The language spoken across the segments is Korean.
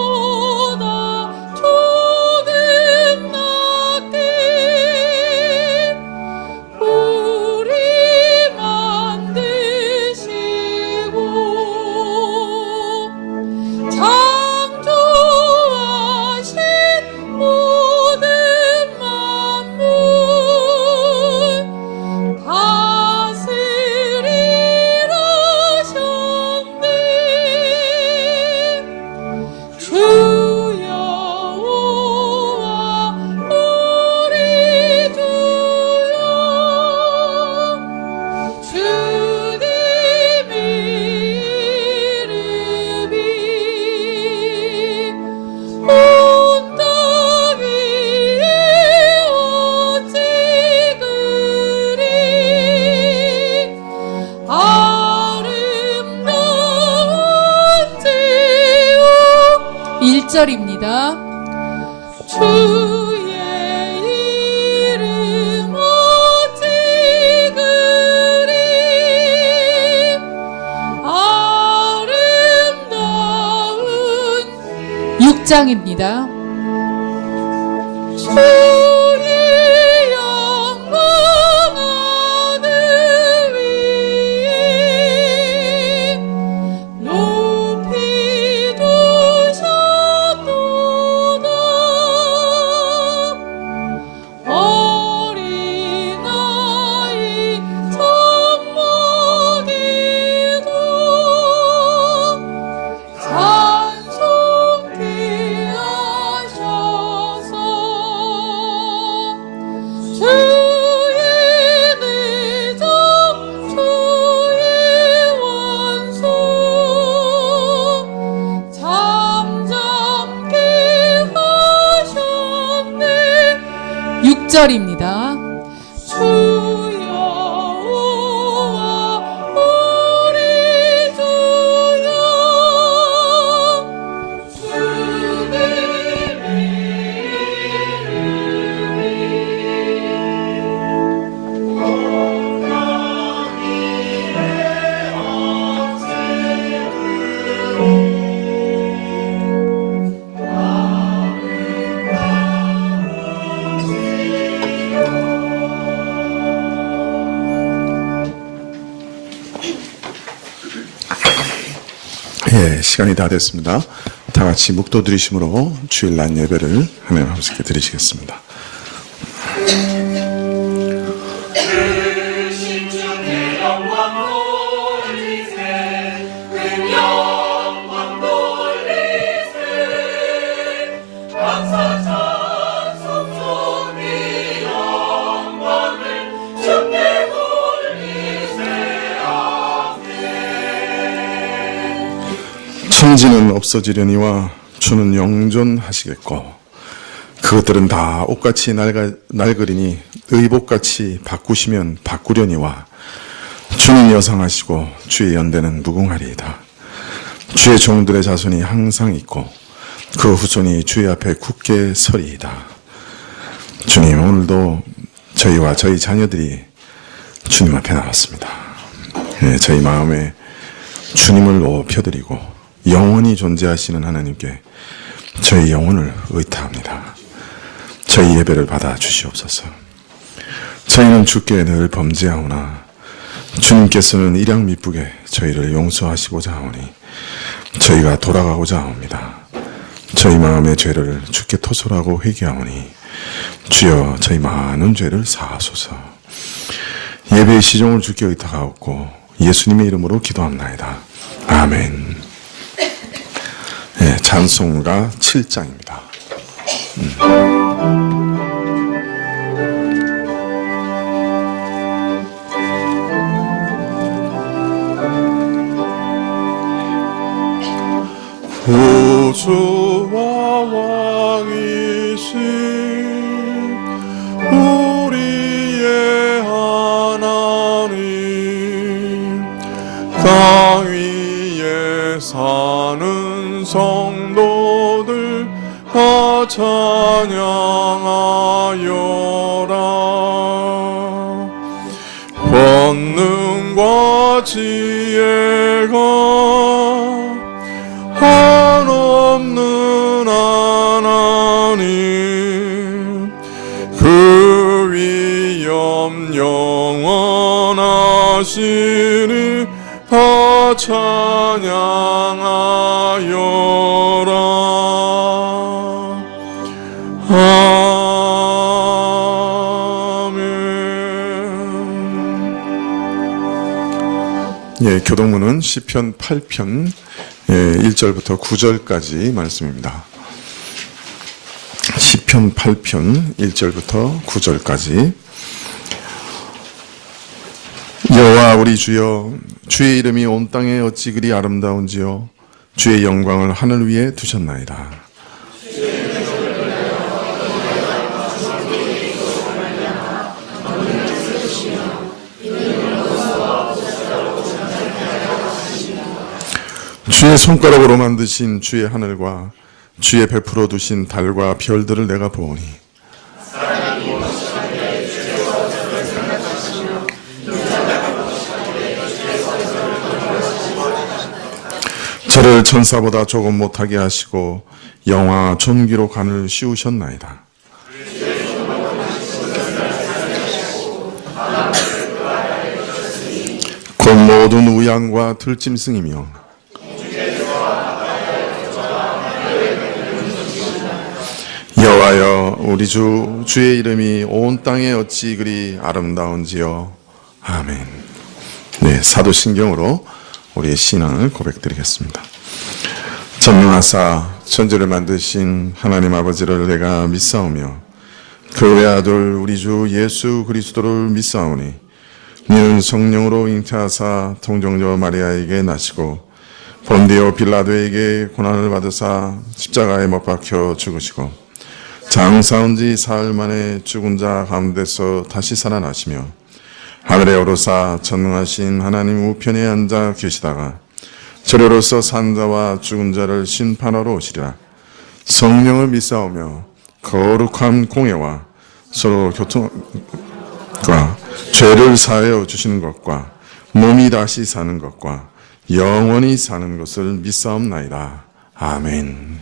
천사보다 조금 낮게 우리 만드시고 창조하신 모든 만물 다스리라 하셨네. 주 여호와 우리 주여 주님 이름이 온 땅 위에 어찌 그리 아름다운지요. 1절입니다. 주의 이름 어찌 그리 아름다운 6장입니다. 주의 영광 하늘 위에 높이 두셨도다. 어린아이 젖먹이도 찬송케 하셔서 주의 내정 주의 원수 잠잠케 하셨네. 6절입니다. 주 여호와 우리 주여 주님 예, 시간이 다 됐습니다. 다 같이 묵도 드리심으로 주일날 예배를 하나님 아버지께 드리시겠습니다. 천지는 없어지려니와 주는 영존하시겠고 그것들은 다 옷같이 낡으리니 의복같이 바꾸시면 바꾸려니와 주는 여상하시고 주의 연대는 무궁하리이다. 주의 종들의 자손이 항상 있고 그 후손이 주의 앞에 굳게 서리이다. 주님, 오늘도 저희와 저희 자녀들이 주님 앞에 나왔습니다. 예, 저희 마음에 주님을 높여드리고 영원히 존재하시는 하나님께 저희 영혼을 의탁합니다. 저희 예배를 받아 주시옵소서. 저희는 주께 늘 범죄하오나 주님께서는 일양 미쁘게 저희를 용서하시고자 하오니 저희가 돌아가고자 하옵니다. 저희 마음의 죄를 주께 토설하고 회개하오니 주여 저희 많은 죄를 사하소서. 예배의 시종을 주께 의탁하옵고 예수님의 이름으로 기도합나이다. 아멘. 네, 찬송가 7장입니다. 구주와 왕이신 우리의 하나님, 땅 위에 사는 성도들 다 찬양하여라. 권능과 지혜가 예, 교동문은 시편 8편 1절부터 9절까지 말씀입니다. 시편 8편 1절부터 9절까지. 여호와 우리 주여, 주의 이름이 온 땅에 어찌 그리 아름다운지요. 주의 영광을 하늘 위에 두셨나이다. 주의 손가락으로 만드신 주의 하늘과 주의 베풀어 두신 달과 별들을 내가 보오니 저를 천사보다 조금 못하게 하시고 영화 존귀로 간을 씌우셨나이다. 곧 모든 우양과 들짐승이며 여호와여 우리 주의 이름이 온 땅에 어찌 그리 아름다운지요. 아멘. 네, 사도신경으로 우리의 신앙을 고백드리겠습니다. 전능하사 천지를 만드신 하나님 아버지를 내가 믿사오며 그 외아들 우리 주 예수 그리스도를 믿사오니 이는 성령으로 잉태하사 통정녀 마리아에게 나시고 본디오 빌라도에게 고난을 받으사 십자가에 못 박혀 죽으시고 장사한 지 사흘 만에 죽은 자 가운데서 다시 살아나시며 하늘에 오르사 전능하신 하나님 우편에 앉아 계시다가 저리로서 산 자와 죽은 자를 심판하러 오시리라. 성령을 믿사오며 거룩한 공예와 서로 교통과 죄를 사하여 주시는 것과 몸이 다시 사는 것과 영원히 사는 것을 믿사옵나이다. 아멘.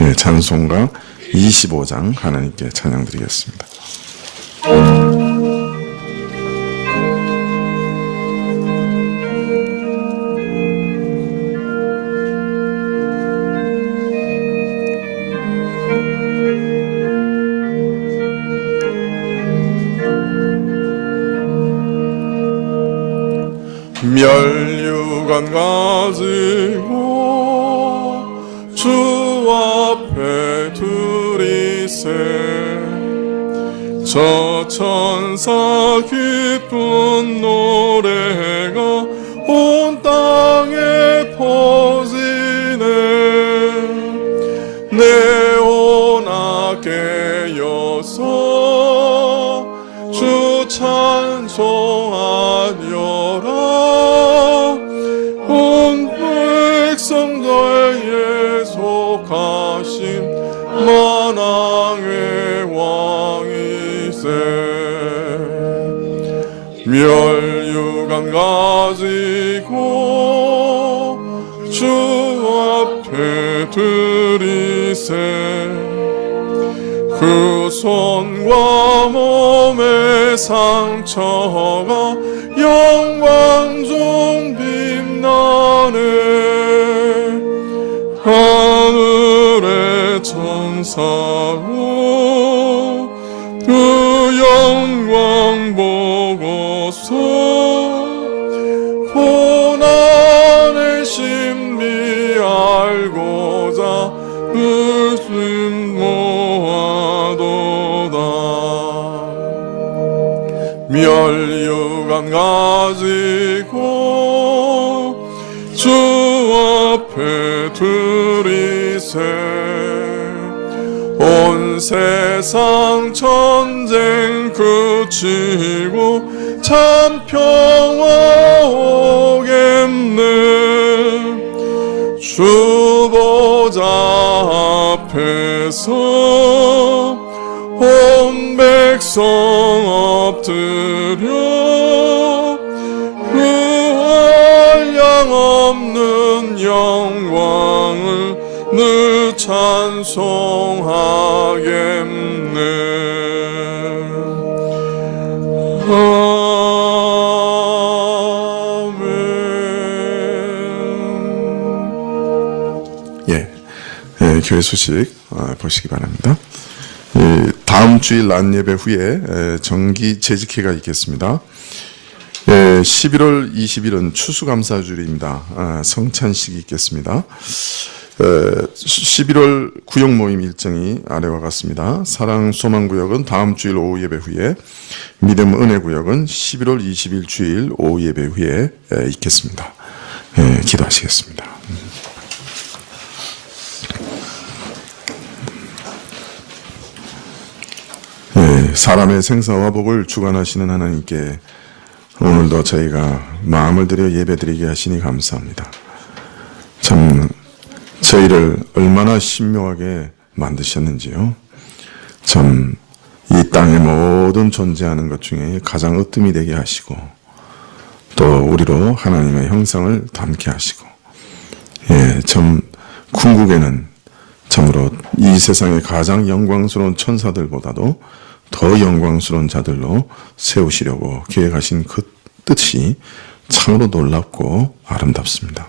네, 찬송가 25장 하나님께 찬양드리겠습니다. 멸류관 가지고 주 앞에 두리세 저 천사 기쁜 노래가 온 땅에 퍼지네 네오나 깨어서 주 찬송하여라 온 백성들의 속하신 만왕의 왕이세 멸류관 가지고 주 앞에 들이세 그 손과 몸의 상처가 영광 중 빛나네 하늘의 천사로 그 영광 보고서 고난의 신비 알고자 의심 모아도다 멸류관 가지고 주 앞에 들이세 온 세상 전쟁 그치고 참 평화 오겠네 주 보좌 앞에서 온 백성 엎드려 그 한량없는 영광을 늘 찬송하겠네 아멘 교회 소식 보시기 바랍니다. 다음 주일 낮 예배 후에 정기 재직회가 있겠습니다. 11월 20일은 추수감사주일입니다. 성찬식이 있겠습니다. 11월 구역 모임 일정이 아래와 같습니다. 사랑 소망 구역은 다음 주일 오후 예배 후에, 믿음 은혜 구역은 11월 20일 주일 오후 예배 후에 있겠습니다. 기도하시겠습니다. 사람의 생사와 복을 주관하시는 하나님께 오늘도 저희가 마음을 들여 예배드리게 하시니 감사합니다. 참 저희를 얼마나 신묘하게 만드셨는지요. 참 이 땅의 모든 존재하는 것 중에 가장 으뜸이 되게 하시고, 또 우리로 하나님의 형상을 담게 하시고, 참 궁극에는 참으로 이 세상의 가장 영광스러운 천사들보다도 더 영광스러운 자들로 세우시려고 계획하신 그 뜻이 참으로 놀랍고 아름답습니다.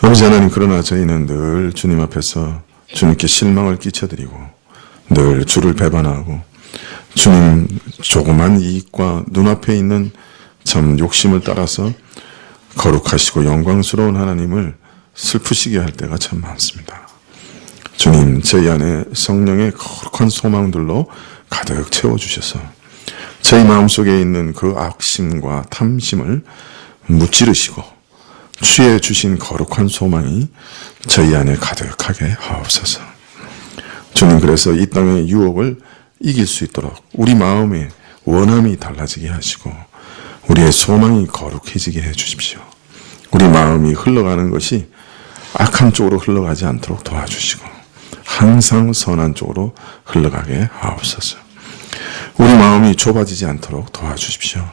아버지 하나님, 그러나 저희는 늘 주님 앞에서 주님께 실망을 끼쳐드리고 늘 주를 배반하고 주님 조그만 이익과 눈앞에 있는 참 욕심을 따라서 거룩하시고 영광스러운 하나님을 슬프시게 할 때가 참 많습니다. 주님, 저희 안에 성령의 거룩한 소망들로 가득 채워주셔서 저희 마음속에 있는 그 악심과 탐심을 무찌르시고 주의 주신 거룩한 소망이 저희 안에 가득하게 하옵소서. 주님, 그래서 이 땅의 유혹을 이길 수 있도록 우리 마음의 원함이 달라지게 하시고 우리의 소망이 거룩해지게 해주십시오. 우리 마음이 흘러가는 것이 악한 쪽으로 흘러가지 않도록 도와주시고 항상 선한 쪽으로 흘러가게 하옵소서. 우리 마음이 좁아지지 않도록 도와주십시오.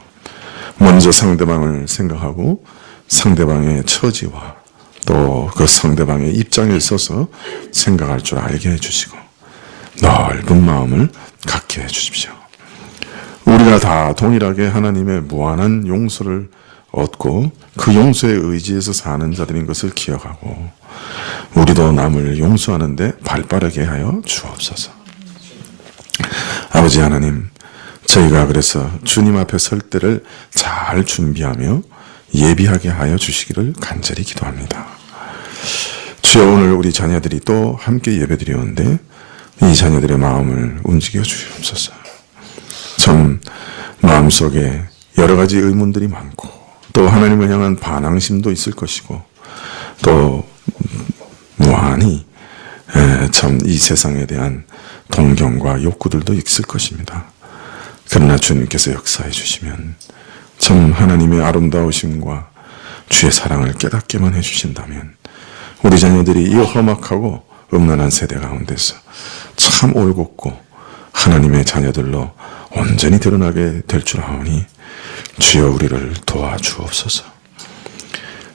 먼저 상대방을 생각하고 상대방의 처지와 또 그 상대방의 입장에 서서 생각할 줄 알게 해주시고 넓은 마음을 갖게 해주십시오. 우리가 다 동일하게 하나님의 무한한 용서를 얻고 그 용서에 의지해서 사는 자들인 것을 기억하고 우리도 남을 용서하는데 발빠르게 하여 주옵소서. 아버지 하나님, 저희가 그래서 주님 앞에 설 때를 잘 준비하며 예비하게 하여 주시기를 간절히 기도합니다. 주여, 오늘 우리 자녀들이 또 함께 예배드리는데 이 자녀들의 마음을 움직여 주옵소서. 참 마음속에 여러 가지 의문들이 많고 또 하나님을 향한 반항심도 있을 것이고 또 무한히 참 이 세상에 대한 동경과 욕구들도 있을 것입니다. 그러나 주님께서 역사해 주시면 참 하나님의 아름다우심과 주의 사랑을 깨닫게만 해주신다면 우리 자녀들이 이 험악하고 음란한 세대 가운데서 참 올곧고 하나님의 자녀들로 온전히 드러나게 될 줄 아오니 주여 우리를 도와주옵소서.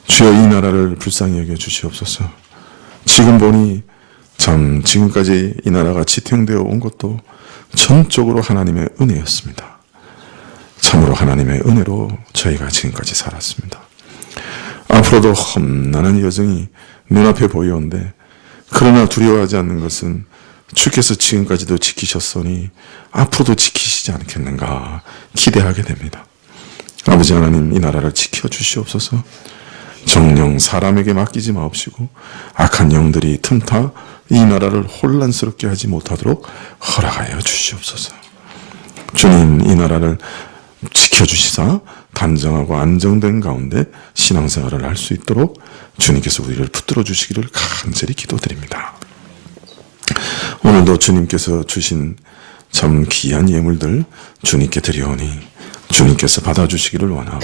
주여 이 나라를 불쌍히 여겨 주시옵소서. 지금 보니 참 지금까지 이 나라가 지탱되어 온 것도 전적으로 하나님의 은혜였습니다. 참으로 하나님의 은혜로 저희가 지금까지 살았습니다. 앞으로도 험난한 여정이 눈앞에 보이온데 그러나 두려워하지 않는 것은 주께서 지금까지도 지키셨으니 앞으로도 지키시지 않겠는가 기대하게 됩니다. 아버지 하나님, 이 나라를 지켜주시옵소서. 정령 사람에게 맡기지 마옵시고 악한 영들이 틈타 이 나라를 혼란스럽게 하지 못하도록 허락하여 주시옵소서. 주님, 이 나라를 지켜주시사 단정하고 안정된 가운데 신앙생활을 할 수 있도록 주님께서 우리를 붙들어 주시기를 간절히 기도드립니다. 오늘도 주님께서 주신 참 귀한 예물들 주님께 드리오니 주님께서 받아주시기를 원하고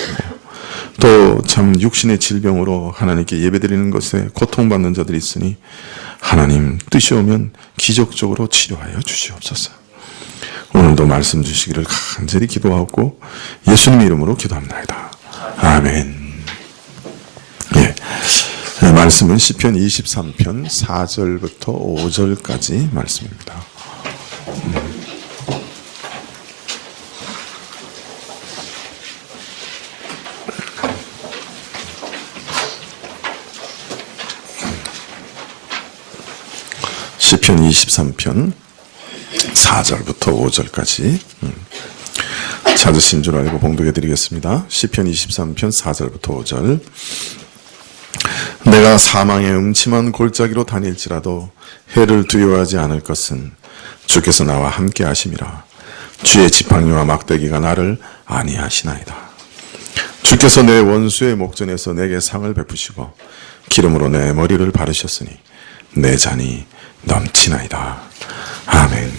또 참 육신의 질병으로 하나님께 예배드리는 것에 고통받는 자들이 있으니 하나님 뜻이 오면 기적적으로 치료하여 주시옵소서. 오늘도 말씀 주시기를 간절히 기도하고 예수님 이름으로 기도합니다. 아멘. 말씀은 시편 23편 4절부터 5절까지 말씀입니다. 시편 23편 4절부터 5절까지 찾으신 줄 알고 봉독해 드리겠습니다. 시편 23편 4절부터 5절. 내가 사망의 음침한 골짜기로 다닐지라도 해를 두려워하지 않을 것은 주께서 나와 함께 하심이라. 주의 지팡이와 막대기가 나를 안위하시나이다. 주께서 내 원수의 목전에서 내게 상을 베푸시고 기름으로 내 머리를 바르셨으니 내 잔이 넘치나이다. 아멘.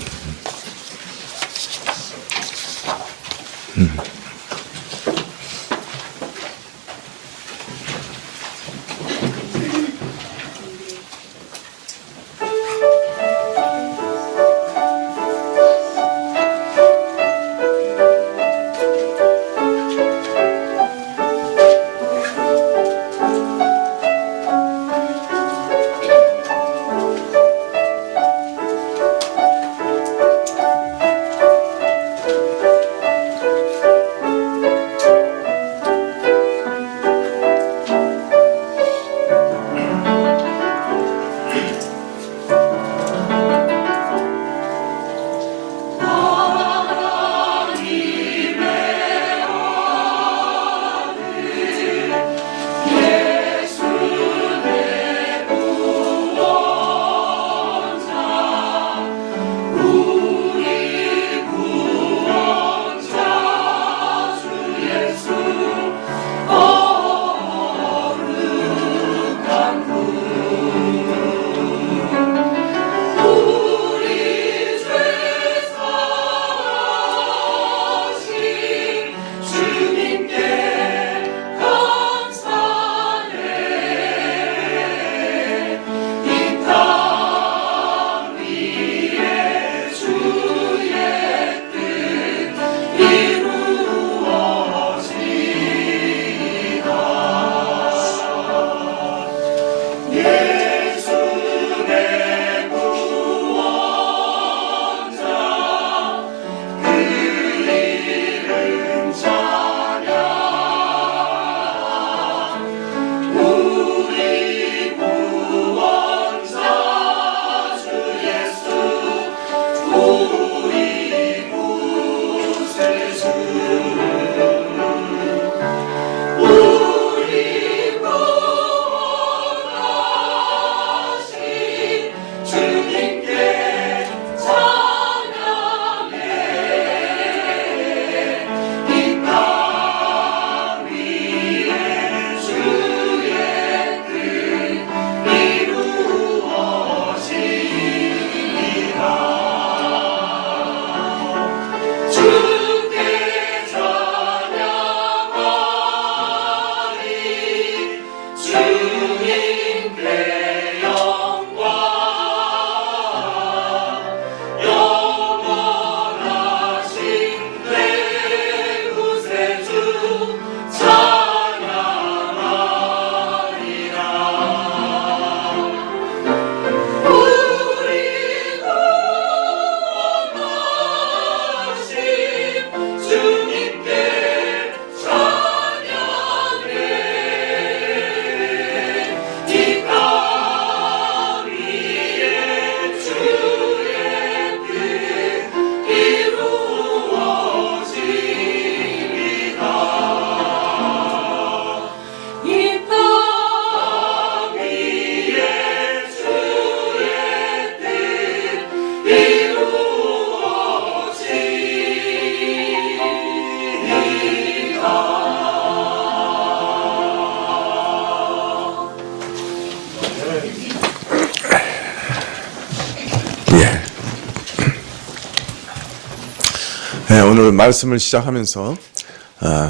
네, 오늘 말씀을 시작하면서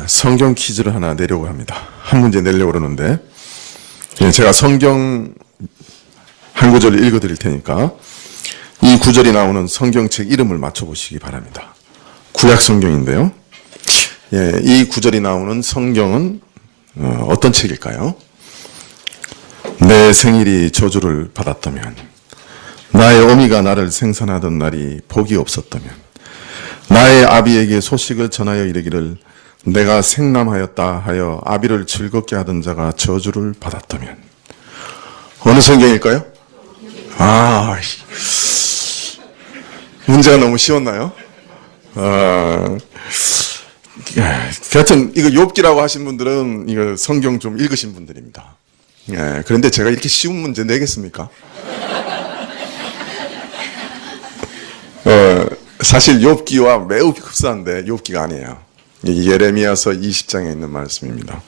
성경 퀴즈를 하나 내려고 합니다. 한 문제 내려고 그러는데 제가 성경 한 구절 읽어드릴 테니까 이 구절이 나오는 성경책 이름을 맞춰보시기 바랍니다. 구약 성경인데요. 이 구절이 나오는 성경은 어떤 책일까요? 내 생일이 저주를 받았다면, 나의 어미가 나를 생산하던 날이 복이 없었다면, 나의 아비에게 소식을 전하여 이르기를 내가 생남하였다 하여 아비를 즐겁게 하던 자가 저주를 받았다면. 어느 성경일까요? 문제가 너무 쉬웠나요? 하여튼 이거 욥기라고 하신 분들은 이거 성경 좀 읽으신 분들입니다. 그런데 제가 이렇게 쉬운 문제 내겠습니까? 사실 욥기와 매우 흡사한데 욥기가 아니에요. 예레미야서 20장에 있는 말씀입니다.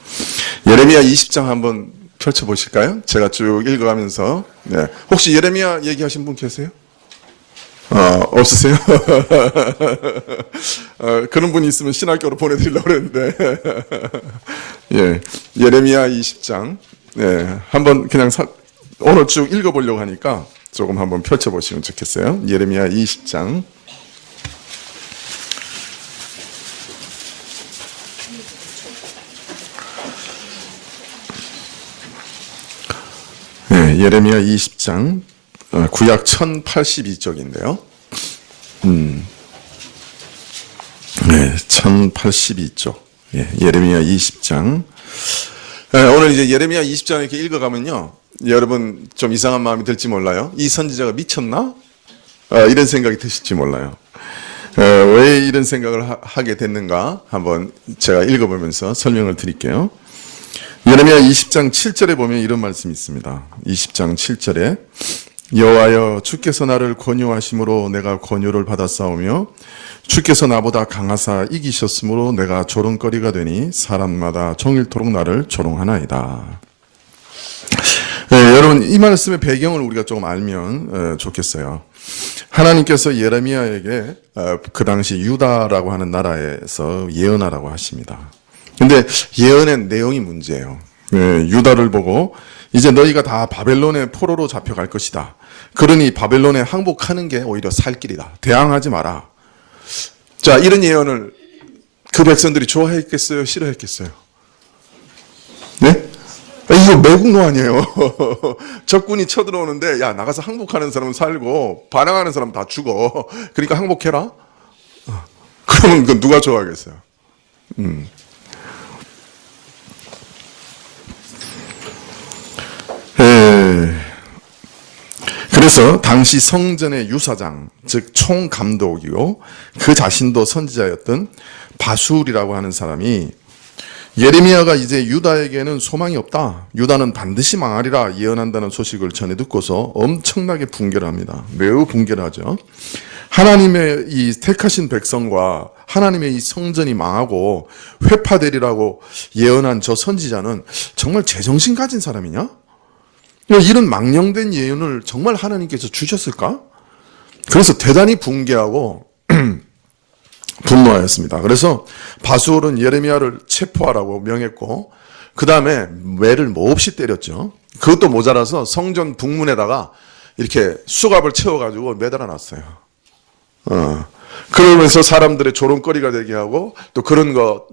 예레미야 20장 한번 펼쳐보실까요? 제가 쭉 읽어가면서. 혹시 예레미야 얘기하신 분 계세요? 없으세요? 그런 분이 있으면 신학교로 보내드리려고 그랬는데. 예레미야 20장. 한번 그냥 오늘 쭉 읽어보려고 하니까 조금 한번 펼쳐보시면 좋겠어요. 예레미야 20장. 예레미야 20장. 구약 1082쪽인데요. 1082쪽. 예레미야 20장. 오늘 이제 예레미야 20장 이렇게 읽어가면요. 여러분 좀 이상한 마음이 들지 몰라요. 이 선지자가 미쳤나? 이런 생각이 드실지 몰라요. 왜 이런 생각을 하게 됐는가? 한번 제가 읽어보면서 설명을 드릴게요. 예레미야 20장 7절에 보면 이런 말씀이 있습니다. 20장 7절에 여호와여 주께서 나를 권유하심으로 내가 권유를 받았사오며 주께서 나보다 강하사 이기셨으므로 내가 조롱거리가 되니 사람마다 종일토록 나를 조롱하나이다. 여러분 이 말씀의 배경을 우리가 조금 알면 좋겠어요. 하나님께서 예레미야에게 그 당시 유다라고 하는 나라에서 예언하라고 하십니다. 근데 예언의 내용이 문제예요. 유다를 보고 이제 너희가 다 바벨론의 포로로 잡혀갈 것이다. 그러니 바벨론에 항복하는 게 오히려 살 길이다. 대항하지 마라. 자, 이런 예언을 그 백성들이 좋아했겠어요? 싫어했겠어요? 네? 이거 매국노 아니에요. 적군이 쳐들어오는데 야 나가서 항복하는 사람은 살고 반항하는 사람은 다 죽어. 그러니까 항복해라. 그러면 그 누가 좋아하겠어요? 그래서 당시 성전의 유사장, 즉 총감독이요, 그 자신도 선지자였던 바술이라고 하는 사람이 예레미야가 이제 유다에게는 소망이 없다. 유다는 반드시 망하리라 예언한다는 소식을 전해 듣고서 엄청나게 분개를 합니다. 매우 분개를 하죠. 하나님의 이 택하신 백성과 하나님의 이 성전이 망하고 회파되리라고 예언한 저 선지자는 정말 제정신 가진 사람이냐? 이런 망령된 예언을 정말 하나님께서 주셨을까? 그래서 대단히 분개하고 분노하였습니다. 그래서 바수올은 예레미야를 체포하라고 명했고 그 다음에 매를 몹시 때렸죠. 그것도 모자라서 성전 북문에다가 이렇게 수갑을 채워가지고 매달아 놨어요. 그러면서 사람들의 조롱거리가 되게 하고 또 그런 거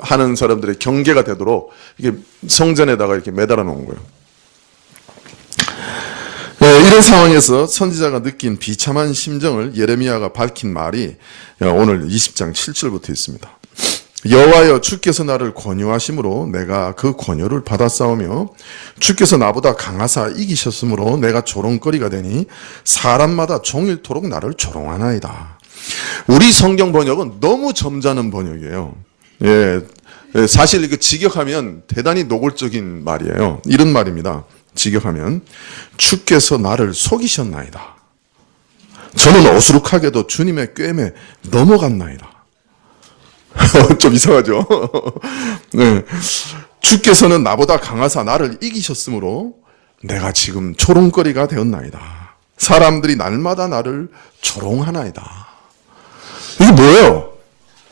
하는 사람들의 경계가 되도록 이게 성전에다가 이렇게 매달아 놓은 거예요. 이런 상황에서 선지자가 느낀 비참한 심정을 예레미야가 밝힌 말이 오늘 20장 7절부터 있습니다. 여호와여 주께서 나를 권유하심으로 내가 그 권유를 받았사오며 주께서 나보다 강하사 이기셨으므로 내가 조롱거리가 되니 사람마다 종일토록 나를 조롱하나이다. 우리 성경 번역은 너무 점잖은 번역이에요. 사실 이거 직역하면 대단히 노골적인 말이에요. 이런 말입니다. 직역하면 주께서 나를 속이셨나이다. 저는 어수룩하게도 주님의 꾀에 넘어갔나이다. 좀 이상하죠? 네. 주께서는 나보다 강하사 나를 이기셨으므로 내가 지금 조롱거리가 되었나이다. 사람들이 날마다 나를 조롱하나이다. 이게 뭐예요?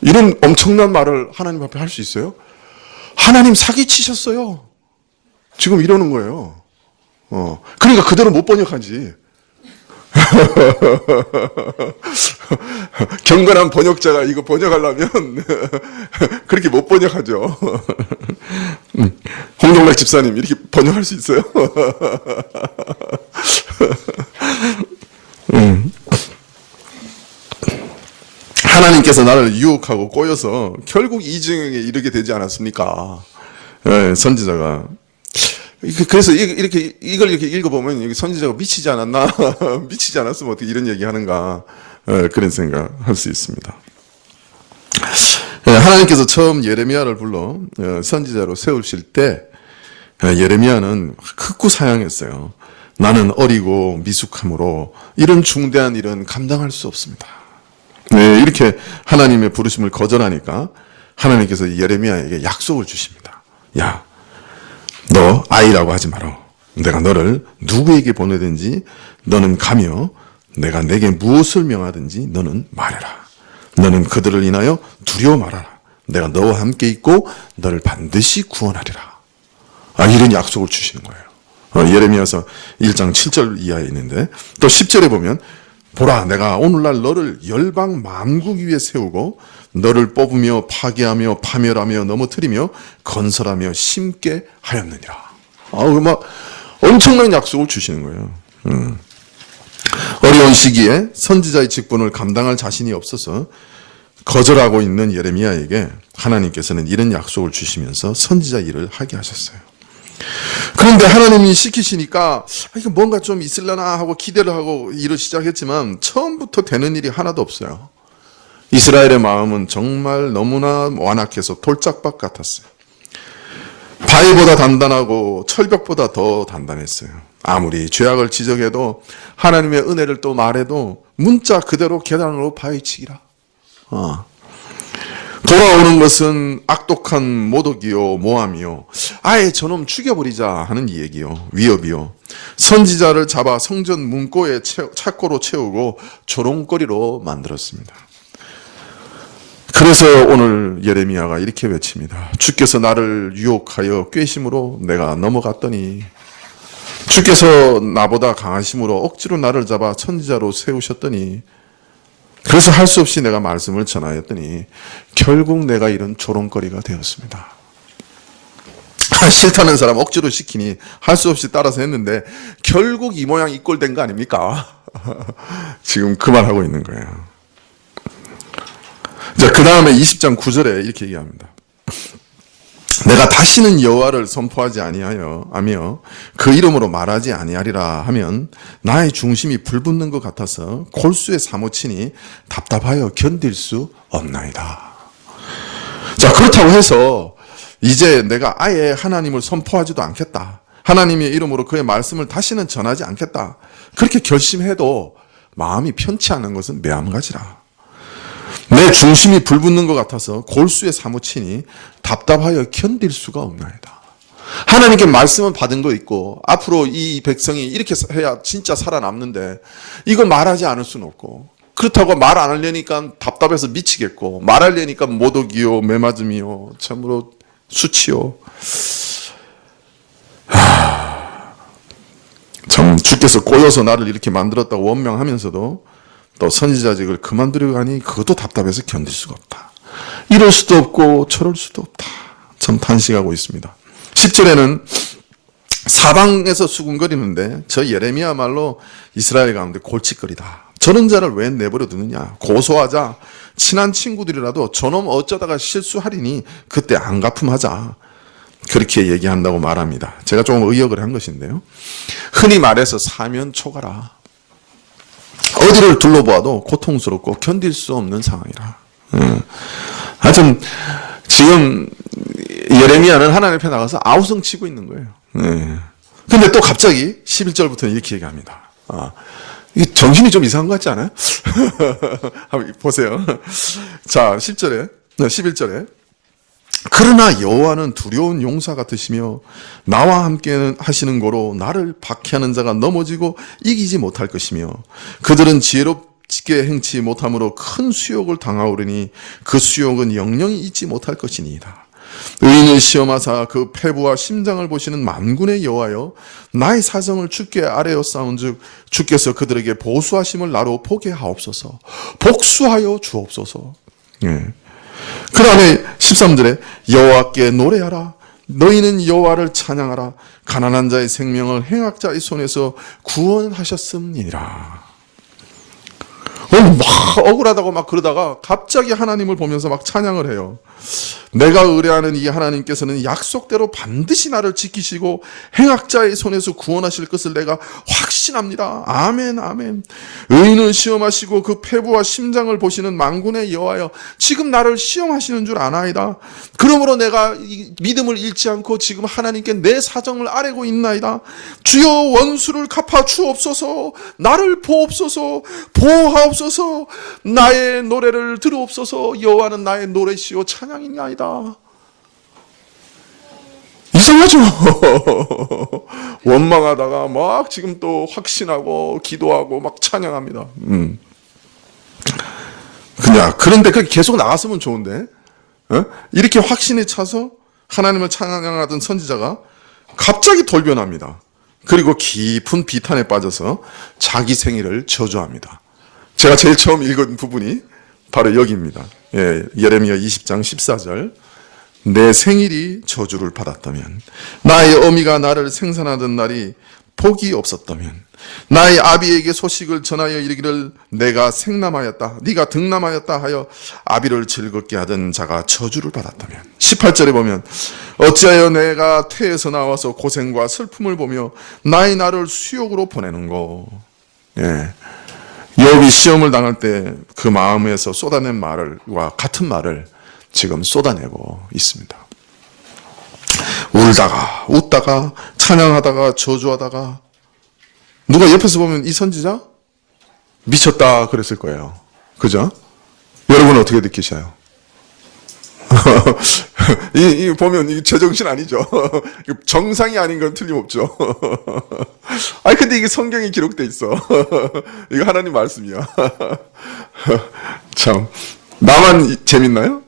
이런 엄청난 말을 하나님 앞에 할 수 있어요? 하나님 사기치셨어요. 지금 이러는 거예요. 그러니까 그대로 못 번역하지. 경건한 번역자가 이거 번역하려면 그렇게 못 번역하죠. 홍동락 집사님 이렇게 번역할 수 있어요? 하나님께서 나를 유혹하고 꼬여서 결국 이증에 이르게 되지 않았습니까? 선지자가. 그래서 이걸 이렇게 읽어보면 선지자가 미치지 않았나? 미치지 않았으면 어떻게 이런 얘기 하는가? 그런 생각할 수 있습니다. 하나님께서 처음 예레미야를 불러 선지자로 세우실 때 예레미야는 극구 사양했어요. 나는 어리고 미숙함으로 이런 중대한 일은 감당할 수 없습니다. 이렇게 하나님의 부르심을 거절하니까 하나님께서 예레미야에게 약속을 주십니다. 야, 너 아이라고 하지 마라. 내가 너를 누구에게 보내든지 너는 가며 내가 내게 무엇을 명하든지 너는 말해라. 너는 그들을 인하여 두려워 말아라. 내가 너와 함께 있고 너를 반드시 구원하리라. 이런 약속을 주시는 거예요. 예레미야서 1장 7절 이하에 있는데 또 10절에 보면 보라 내가 오늘날 너를 열방 만국 위에 세우고 너를 뽑으며 파괴하며 파멸하며 넘어뜨리며 건설하며 심게 하였느니라. 막 엄청난 약속을 주시는 거예요. 어려운 시기에 선지자의 직분을 감당할 자신이 없어서 거절하고 있는 예레미야에게 하나님께서는 이런 약속을 주시면서 선지자 일을 하게 하셨어요. 그런데 하나님이 시키시니까 이거 뭔가 좀 있으려나 하고 기대를 하고 일을 시작했지만 처음부터 되는 일이 하나도 없어요. 이스라엘의 마음은 정말 너무나 완악해서 돌짝밭 같았어요. 바위보다 단단하고 철벽보다 더 단단했어요. 아무리 죄악을 지적해도 하나님의 은혜를 또 말해도 문자 그대로 계단으로 바위치기라. 돌아오는 것은 악독한 모독이요 모함이요 아예 저놈 죽여버리자 하는 얘기요 위협이요 선지자를 잡아 성전 문고에 착고로 채우고 조롱거리로 만들었습니다. 그래서 오늘 예레미야가 이렇게 외칩니다. 주께서 나를 유혹하여 꾀심으로 내가 넘어갔더니 주께서 나보다 강하심으로 억지로 나를 잡아 선지자로 세우셨더니 그래서 할 수 없이 내가 말씀을 전하였더니 결국 내가 이런 조롱거리가 되었습니다. 싫다는 사람 억지로 시키니 할 수 없이 따라서 했는데 결국 이 모양 이 꼴 된 거 아닙니까? 지금 그 말하고 있는 거예요. 자, 그 다음에 20장 9절에 이렇게 얘기합니다. 내가 다시는 여호와를 선포하지 아니하며 그 이름으로 말하지 아니하리라 하면 나의 중심이 불붙는 것 같아서 골수에 사무치니 답답하여 견딜 수 없나이다. 자, 그렇다고 해서 이제 내가 아예 하나님을 선포하지도 않겠다. 하나님의 이름으로 그의 말씀을 다시는 전하지 않겠다. 그렇게 결심해도 마음이 편치 않은 것은 매한가지라. 내 중심이 불붙는 것 같아서 골수에 사무치니 답답하여 견딜 수가 없나이다. 하나님께 말씀은 받은 거 있고 앞으로 이 백성이 이렇게 해야 진짜 살아남는데 이걸 말하지 않을 수는 없고 그렇다고 말 안 하려니까 답답해서 미치겠고 말하려니까 모독이요 매맞음이요 참으로 수치요. 참 주께서 꼬여서 나를 이렇게 만들었다고 원망하면서도 또 선지자직을 그만두려고 하니 그것도 답답해서 견딜 수가 없다. 이럴 수도 없고 저럴 수도 없다. 참 탄식하고 있습니다. 10절에는 사방에서 수군거리는데 저 예레미야말로 이스라엘 가운데 골칫거리다. 저런 자를 왜 내버려 두느냐. 고소하자. 친한 친구들이라도 저놈 어쩌다가 실수하리니 그때 안갚음하자. 그렇게 얘기한다고 말합니다. 제가 조금 의역을 한 것인데요. 흔히 말해서 사면 초가라. 어디를 둘러보아도 고통스럽고 견딜 수 없는 상황이라. 하여튼 지금 예레미야는 하나님 앞에 나가서 아우성 치고 있는 거예요. 근데 또 갑자기 11절부터는 이렇게 얘기합니다. 이게 정신이 좀 이상한 것 같지 않아요? 한번 보세요. 자, 11절에 그러나 여호와는 두려운 용사 같으시며 나와 함께 하시는 거로 나를 박해하는 자가 넘어지고 이기지 못할 것이며 그들은 지혜롭게 행치 못함으로 큰 수욕을 당하오르니 그 수욕은 영영이 잊지 못할 것이니이다. 의인을 시험하사 그 패부와 심장을 보시는 만군의 여호와여 나의 사정을 주께 아뢰어 싸운즉 주께서 그들에게 보수하심을 나로 보게 하옵소서. 복수하여 주옵소서. 그 다음에 13절에 여호와께 노래하라. 너희는 여호와를 찬양하라. 가난한 자의 생명을 행악자의 손에서 구원하셨음이니라. 막 억울하다고 막 그러다가 갑자기 하나님을 보면서 막 찬양을 해요. 내가 의뢰하는 이 하나님께서는 약속대로 반드시 나를 지키시고 행악자의 손에서 구원하실 것을 내가 확신합니다. 아멘, 아멘. 의인을 시험하시고 그 폐부와 심장을 보시는 만군의 여호와여, 지금 나를 시험하시는 줄 아나이다. 그러므로 내가 이 믿음을 잃지 않고 지금 하나님께 내 사정을 아뢰고 있나이다. 주여, 원수를 갚아 주옵소서. 나를 보옵소서. 보호하옵소서. 나의 노래를 들으옵소서. 여호와는 나의 노래시요 찬양이나이다. 이상하죠? 원망하다가 막 지금 또 확신하고 기도하고 막 찬양합니다. 그런데 그렇게 계속 나갔으면 좋은데, 이렇게 확신에 차서 하나님을 찬양하던 선지자가 갑자기 돌변합니다. 그리고 깊은 비탄에 빠져서 자기 생일을 저주합니다. 제가 제일 처음 읽은 부분이 바로 여기입니다. 예레미야 20장 14절. 내 생일이 저주를 받았다면, 나의 어미가 나를 생산하던 날이 복이 없었다면, 나의 아비에게 소식을 전하여 이르기를 내가 생남하였다, 네가 득남하였다 하여 아비를 즐겁게 하던 자가 저주를 받았다면. 18절에 보면 어찌하여 내가 태에서 나와서 고생과 슬픔을 보며 나의 날을 수욕으로 보내는고. 욥이 시험을 당할 때 그 마음에서 쏟아낸 말과 같은 말을 지금 쏟아내고 있습니다. 울다가 웃다가 찬양하다가 저주하다가, 누가 옆에서 보면 이 선지자 미쳤다 그랬을 거예요. 그죠? 여러분은 어떻게 느끼셔요? 이 보면 이 제정신 아니죠? 정상이 아닌 건 틀림없죠. 아니 근데 이게 성경에 기록돼 있어. 이거 하나님 말씀이야. 참, 나만 재밌나요?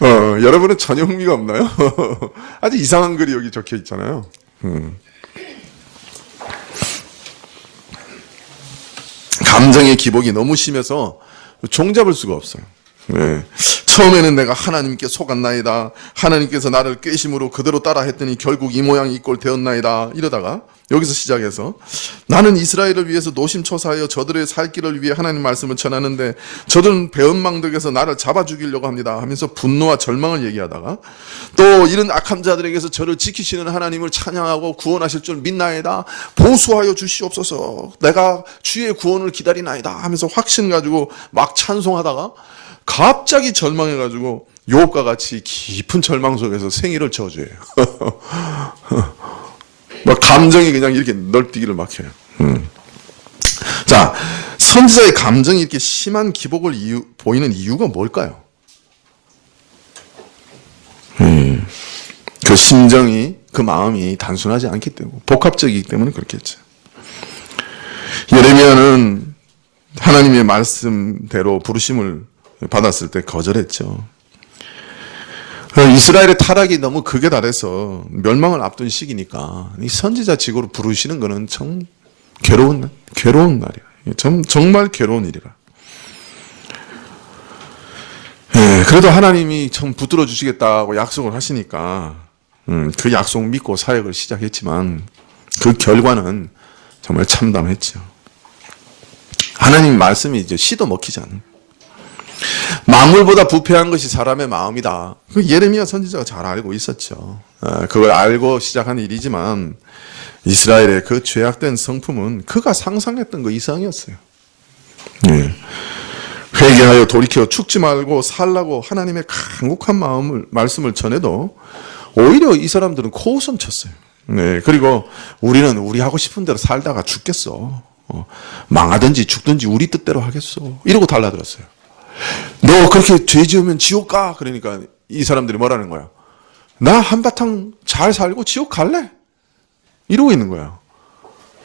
여러분은 전혀 흥미가 없나요? 아주 이상한 글이 여기 적혀 있잖아요. 감정의 기복이 너무 심해서 종잡을 수가 없어요. 처음에는 내가 하나님께 속았나이다, 하나님께서 나를 꾀심으로 그대로 따라 했더니 결국 이 모양 이 꼴 되었나이다, 이러다가 여기서 시작해서 나는 이스라엘을 위해서 노심초사하여 저들의 살 길을 위해 하나님 말씀을 전하는데 저들은 배은망덕에서 나를 잡아 죽이려고 합니다 하면서 분노와 절망을 얘기하다가, 또 이런 악한 자들에게서 저를 지키시는 하나님을 찬양하고 구원하실 줄 믿나이다, 보수하여 주시옵소서, 내가 주의 구원을 기다리나이다 하면서 확신 가지고 막 찬송하다가 갑자기 절망해가지고 욥과 같이 깊은 절망 속에서 생일을 저주해요. 막 감정이 그냥 이렇게 널뛰기를 막 해요. 자, 선지자의 감정이 이렇게 심한 기복을 보이는 이유가 뭘까요? 그 심정이, 그 마음이 단순하지 않기 때문에, 복합적이기 때문에 그렇겠죠. 예레미야는 하나님의 말씀대로 부르심을 받았을 때 거절했죠. 이스라엘의 타락이 너무 극에 달해서 멸망을 앞둔 시기니까 이 선지자 직으로 부르시는 거는 참 괴로운 날이야. 정말 괴로운 일이라. 그래도 하나님이 참 붙들어 주시겠다고 약속을 하시니까 그 약속 믿고 사역을 시작했지만 그 결과는 정말 참담했죠. 하나님 말씀이 이제 시도 먹히지 않는, 만물보다 부패한 것이 사람의 마음이다. 그 예레미야 선지자가 잘 알고 있었죠. 그걸 알고 시작한 일이지만 이스라엘의 그 죄악된 성품은 그가 상상했던 것 이상이었어요. 회개하여 돌이켜 죽지 말고 살라고 하나님의 간곡한 말씀을 전해도 오히려 이 사람들은 코웃음 쳤어요. 그리고 우리는 우리 하고 싶은 대로 살다가 죽겠어. 망하든지 죽든지 우리 뜻대로 하겠어. 이러고 달라들었어요. 너 그렇게 죄 지으면 지옥 가. 그러니까 이 사람들이 뭐라는 거야? 나 한바탕 잘 살고 지옥 갈래? 이러고 있는 거야.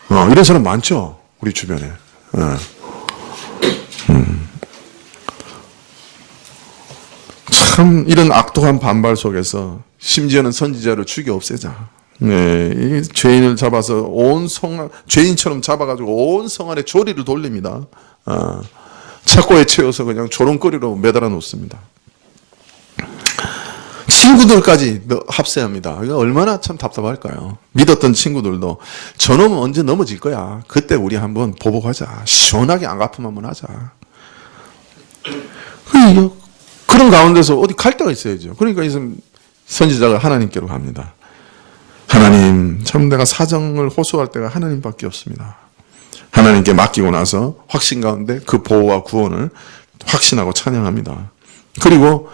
이런 사람 많죠? 우리 주변에. 참 이런 악독한 반발 속에서 심지어는 선지자를 죽여 없애자. 이 죄인을 잡아서 죄인처럼 잡아가지고 온 성 안에 조리를 돌립니다. 착고에 채워서 그냥 조롱거리로 매달아 놓습니다. 친구들까지 합세합니다. 이거 얼마나 참 답답할까요? 믿었던 친구들도 저놈은 언제 넘어질 거야. 그때 우리 한번 보복하자. 시원하게 안 갚음 한번 하자. 그 그런 가운데서 어디 갈 데가 있어야죠. 그러니까 이 선지자가 하나님께로 갑니다. 하나님, 참 내가 사정을 호소할 때가 하나님밖에 없습니다. 하나님께 맡기고 나서 확신 가운데 그 보호와 구원을 확신하고 찬양합니다. 그리고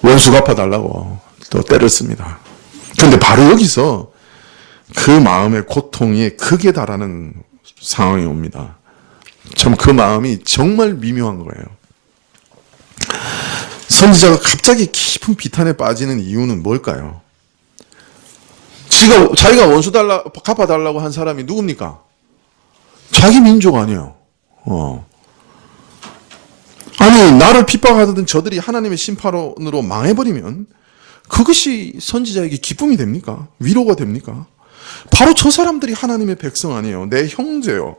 원수 갚아달라고 또 때를 씁니다. 그런데 바로 여기서 그 마음의 고통이 극에 달하는 상황이 옵니다. 참 그 마음이 정말 미묘한 거예요. 선지자가 갑자기 깊은 비탄에 빠지는 이유는 뭘까요? 자기가 원수 갚아달라고 한 사람이 누굽니까? 자기 민족 아니에요. 아니, 나를 핍박하던 저들이 하나님의 심판으로 망해버리면 그것이 선지자에게 기쁨이 됩니까? 위로가 됩니까? 바로 저 사람들이 하나님의 백성 아니에요. 내 형제요.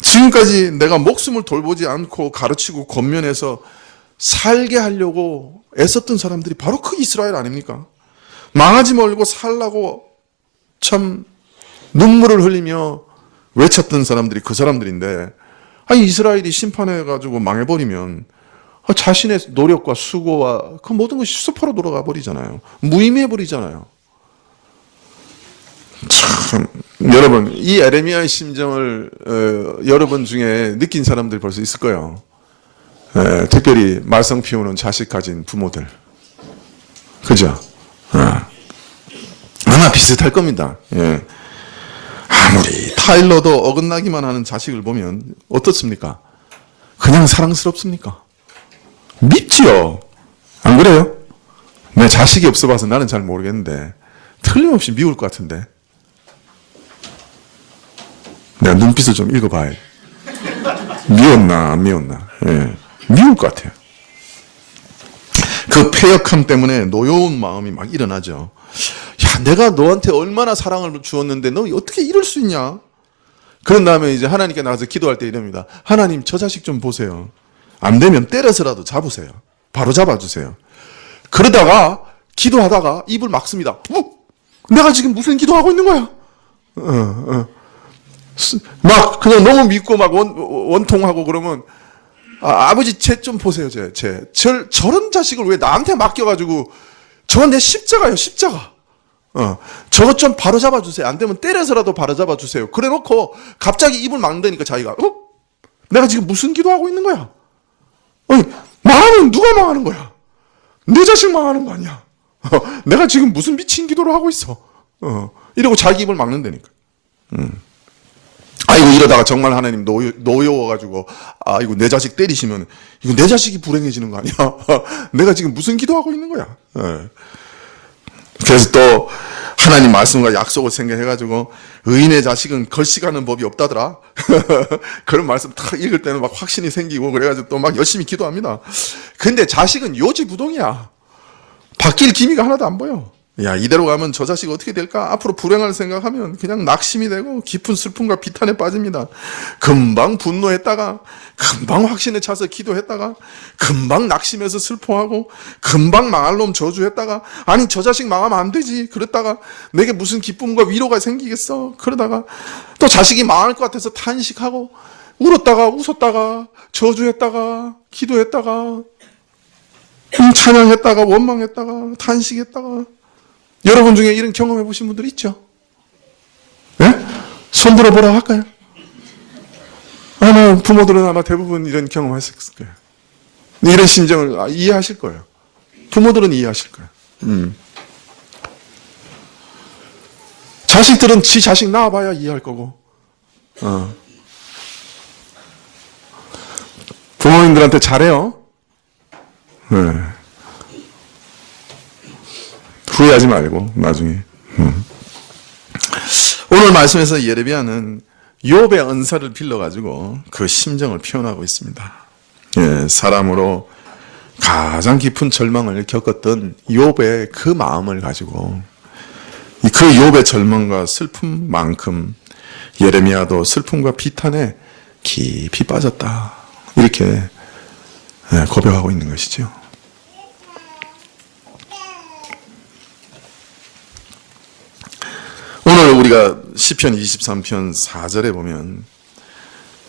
지금까지 내가 목숨을 돌보지 않고 가르치고 권면해서 살게 하려고 애썼던 사람들이 바로 그 이스라엘 아닙니까? 망하지 말고 살라고 참 눈물을 흘리며 외쳤던 사람들이 그 사람들인데, 아니 이스라엘이 심판해가지고 망해버리면 자신의 노력과 수고와 그 모든 것이 수포로 돌아가 버리잖아요. 무의미해버리잖아요. 참, 여러분, 이 에레미야의 심정을 여러분 중에 느낀 사람들 벌써 있을 거예요. 특별히 말썽 피우는 자식 가진 부모들. 그죠? 아마 비슷할 겁니다. 예. 아무리 타일러도 어긋나기만 하는 자식을 보면 어떻습니까? 그냥 사랑스럽습니까? 밉지요. 안 그래요? 내 자식이 없어봐서 나는 잘 모르겠는데 틀림없이 미울 것 같은데. 내가 눈빛을 좀 읽어봐야 미웠나 안 미웠나. 예. 미울 것 같아요. 그 패역함 때문에 노여운 마음이 막 일어나죠. 야, 내가 너한테 얼마나 사랑을 주었는데 너 어떻게 이럴 수 있냐? 그런 다음에 이제 하나님께 나가서 기도할 때 이럽니다. 하나님, 저 자식 좀 보세요. 안 되면 때려서라도 잡으세요. 바로 잡아주세요. 그러다가 기도하다가 입을 막습니다. 내가 지금 무슨 기도하고 있는 거야? 막 그냥 너무 믿고 막 원통하고 그러면 아버지 쟤 좀 보세요. 저런 자식을 왜 나한테 맡겨가지고 저건 내 십자가예요. 십자가. 저것 좀 바로 잡아주세요. 안 되면 때려서라도 바로 잡아주세요. 그래 놓고 갑자기 입을 막는다니까 자기가. 내가 지금 무슨 기도하고 있는 거야? 아니, 망하면 누가 망하는 거야? 내 자식 망하는 거 아니야? 내가 지금 무슨 미친 기도를 하고 있어? 이러고 자기 입을 막는다니까. 아이고, 이러다가 정말 하나님 노여워가지고, 이거 내 자식 때리시면, 이거 내 자식이 불행해지는 거 아니야? 내가 지금 무슨 기도하고 있는 거야? 그래서 또, 하나님 말씀과 약속을 생각해가지고, 의인의 자식은 걸식하는 법이 없다더라? 그런 말씀 딱 읽을 때는 막 확신이 생기고, 그래가지고 또 막 열심히 기도합니다. 근데 자식은 요지부동이야. 바뀔 기미가 하나도 안 보여. 야, 이대로 가면 저 자식 어떻게 될까? 앞으로 불행할 생각하면 그냥 낙심이 되고 깊은 슬픔과 비탄에 빠집니다. 금방 분노했다가, 금방 확신에 차서 기도했다가, 금방 낙심해서 슬퍼하고, 금방 망할 놈 저주했다가, 아니 저 자식 망하면 안 되지. 그랬다가 내게 무슨 기쁨과 위로가 생기겠어. 그러다가 또 자식이 망할 것 같아서 탄식하고, 울었다가 웃었다가, 저주했다가, 기도했다가, 찬양했다가, 원망했다가, 탄식했다가. 여러분 중에 이런 경험해 보신 분들 있죠? 네? 손 들어보라 할까요? 아마 부모들은 아마 대부분 이런 경험했을 거예요. 이런 심정을 이해하실 거예요. 부모들은 이해하실 거예요. 자식들은 지 자식 낳아봐야 이해할 거고, 부모님들한테 잘해요. 네. 후회하지 말고 나중에. 오늘 말씀에서 예레미야는 욥의 은사를 빌려가지고 그 심정을 표현하고 있습니다. 예, 사람으로 가장 깊은 절망을 겪었던 욥의 그 마음을 가지고 그 욥의 절망과 슬픔만큼 예레미야도 슬픔과 비탄에 깊이 빠졌다. 이렇게 고백하고 있는 것이죠. 오늘 우리가 시편 23편 4절에 보면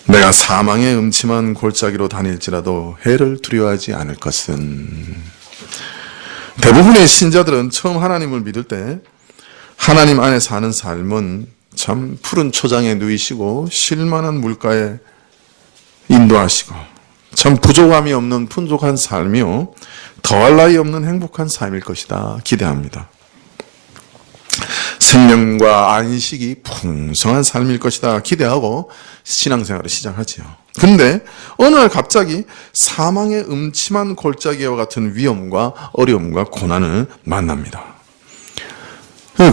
내가 사망의 음침한 골짜기로 다닐지라도 해를 두려워하지 않을 것은. 대부분의 신자들은 처음 하나님을 믿을 때 하나님 안에 사는 삶은 참 푸른 초장에 누이시고 쉴만한 물가에 인도하시고 참 부족함이 없는 풍족한 삶이요 더할 나위 없는 행복한 삶일 것이다 기대합니다. 생명과 안식이 풍성한 삶일 것이다 기대하고 신앙생활을 시작하지요. 근데 어느 날 갑자기 사망의 음침한 골짜기와 같은 위험과 어려움과 고난을 만납니다.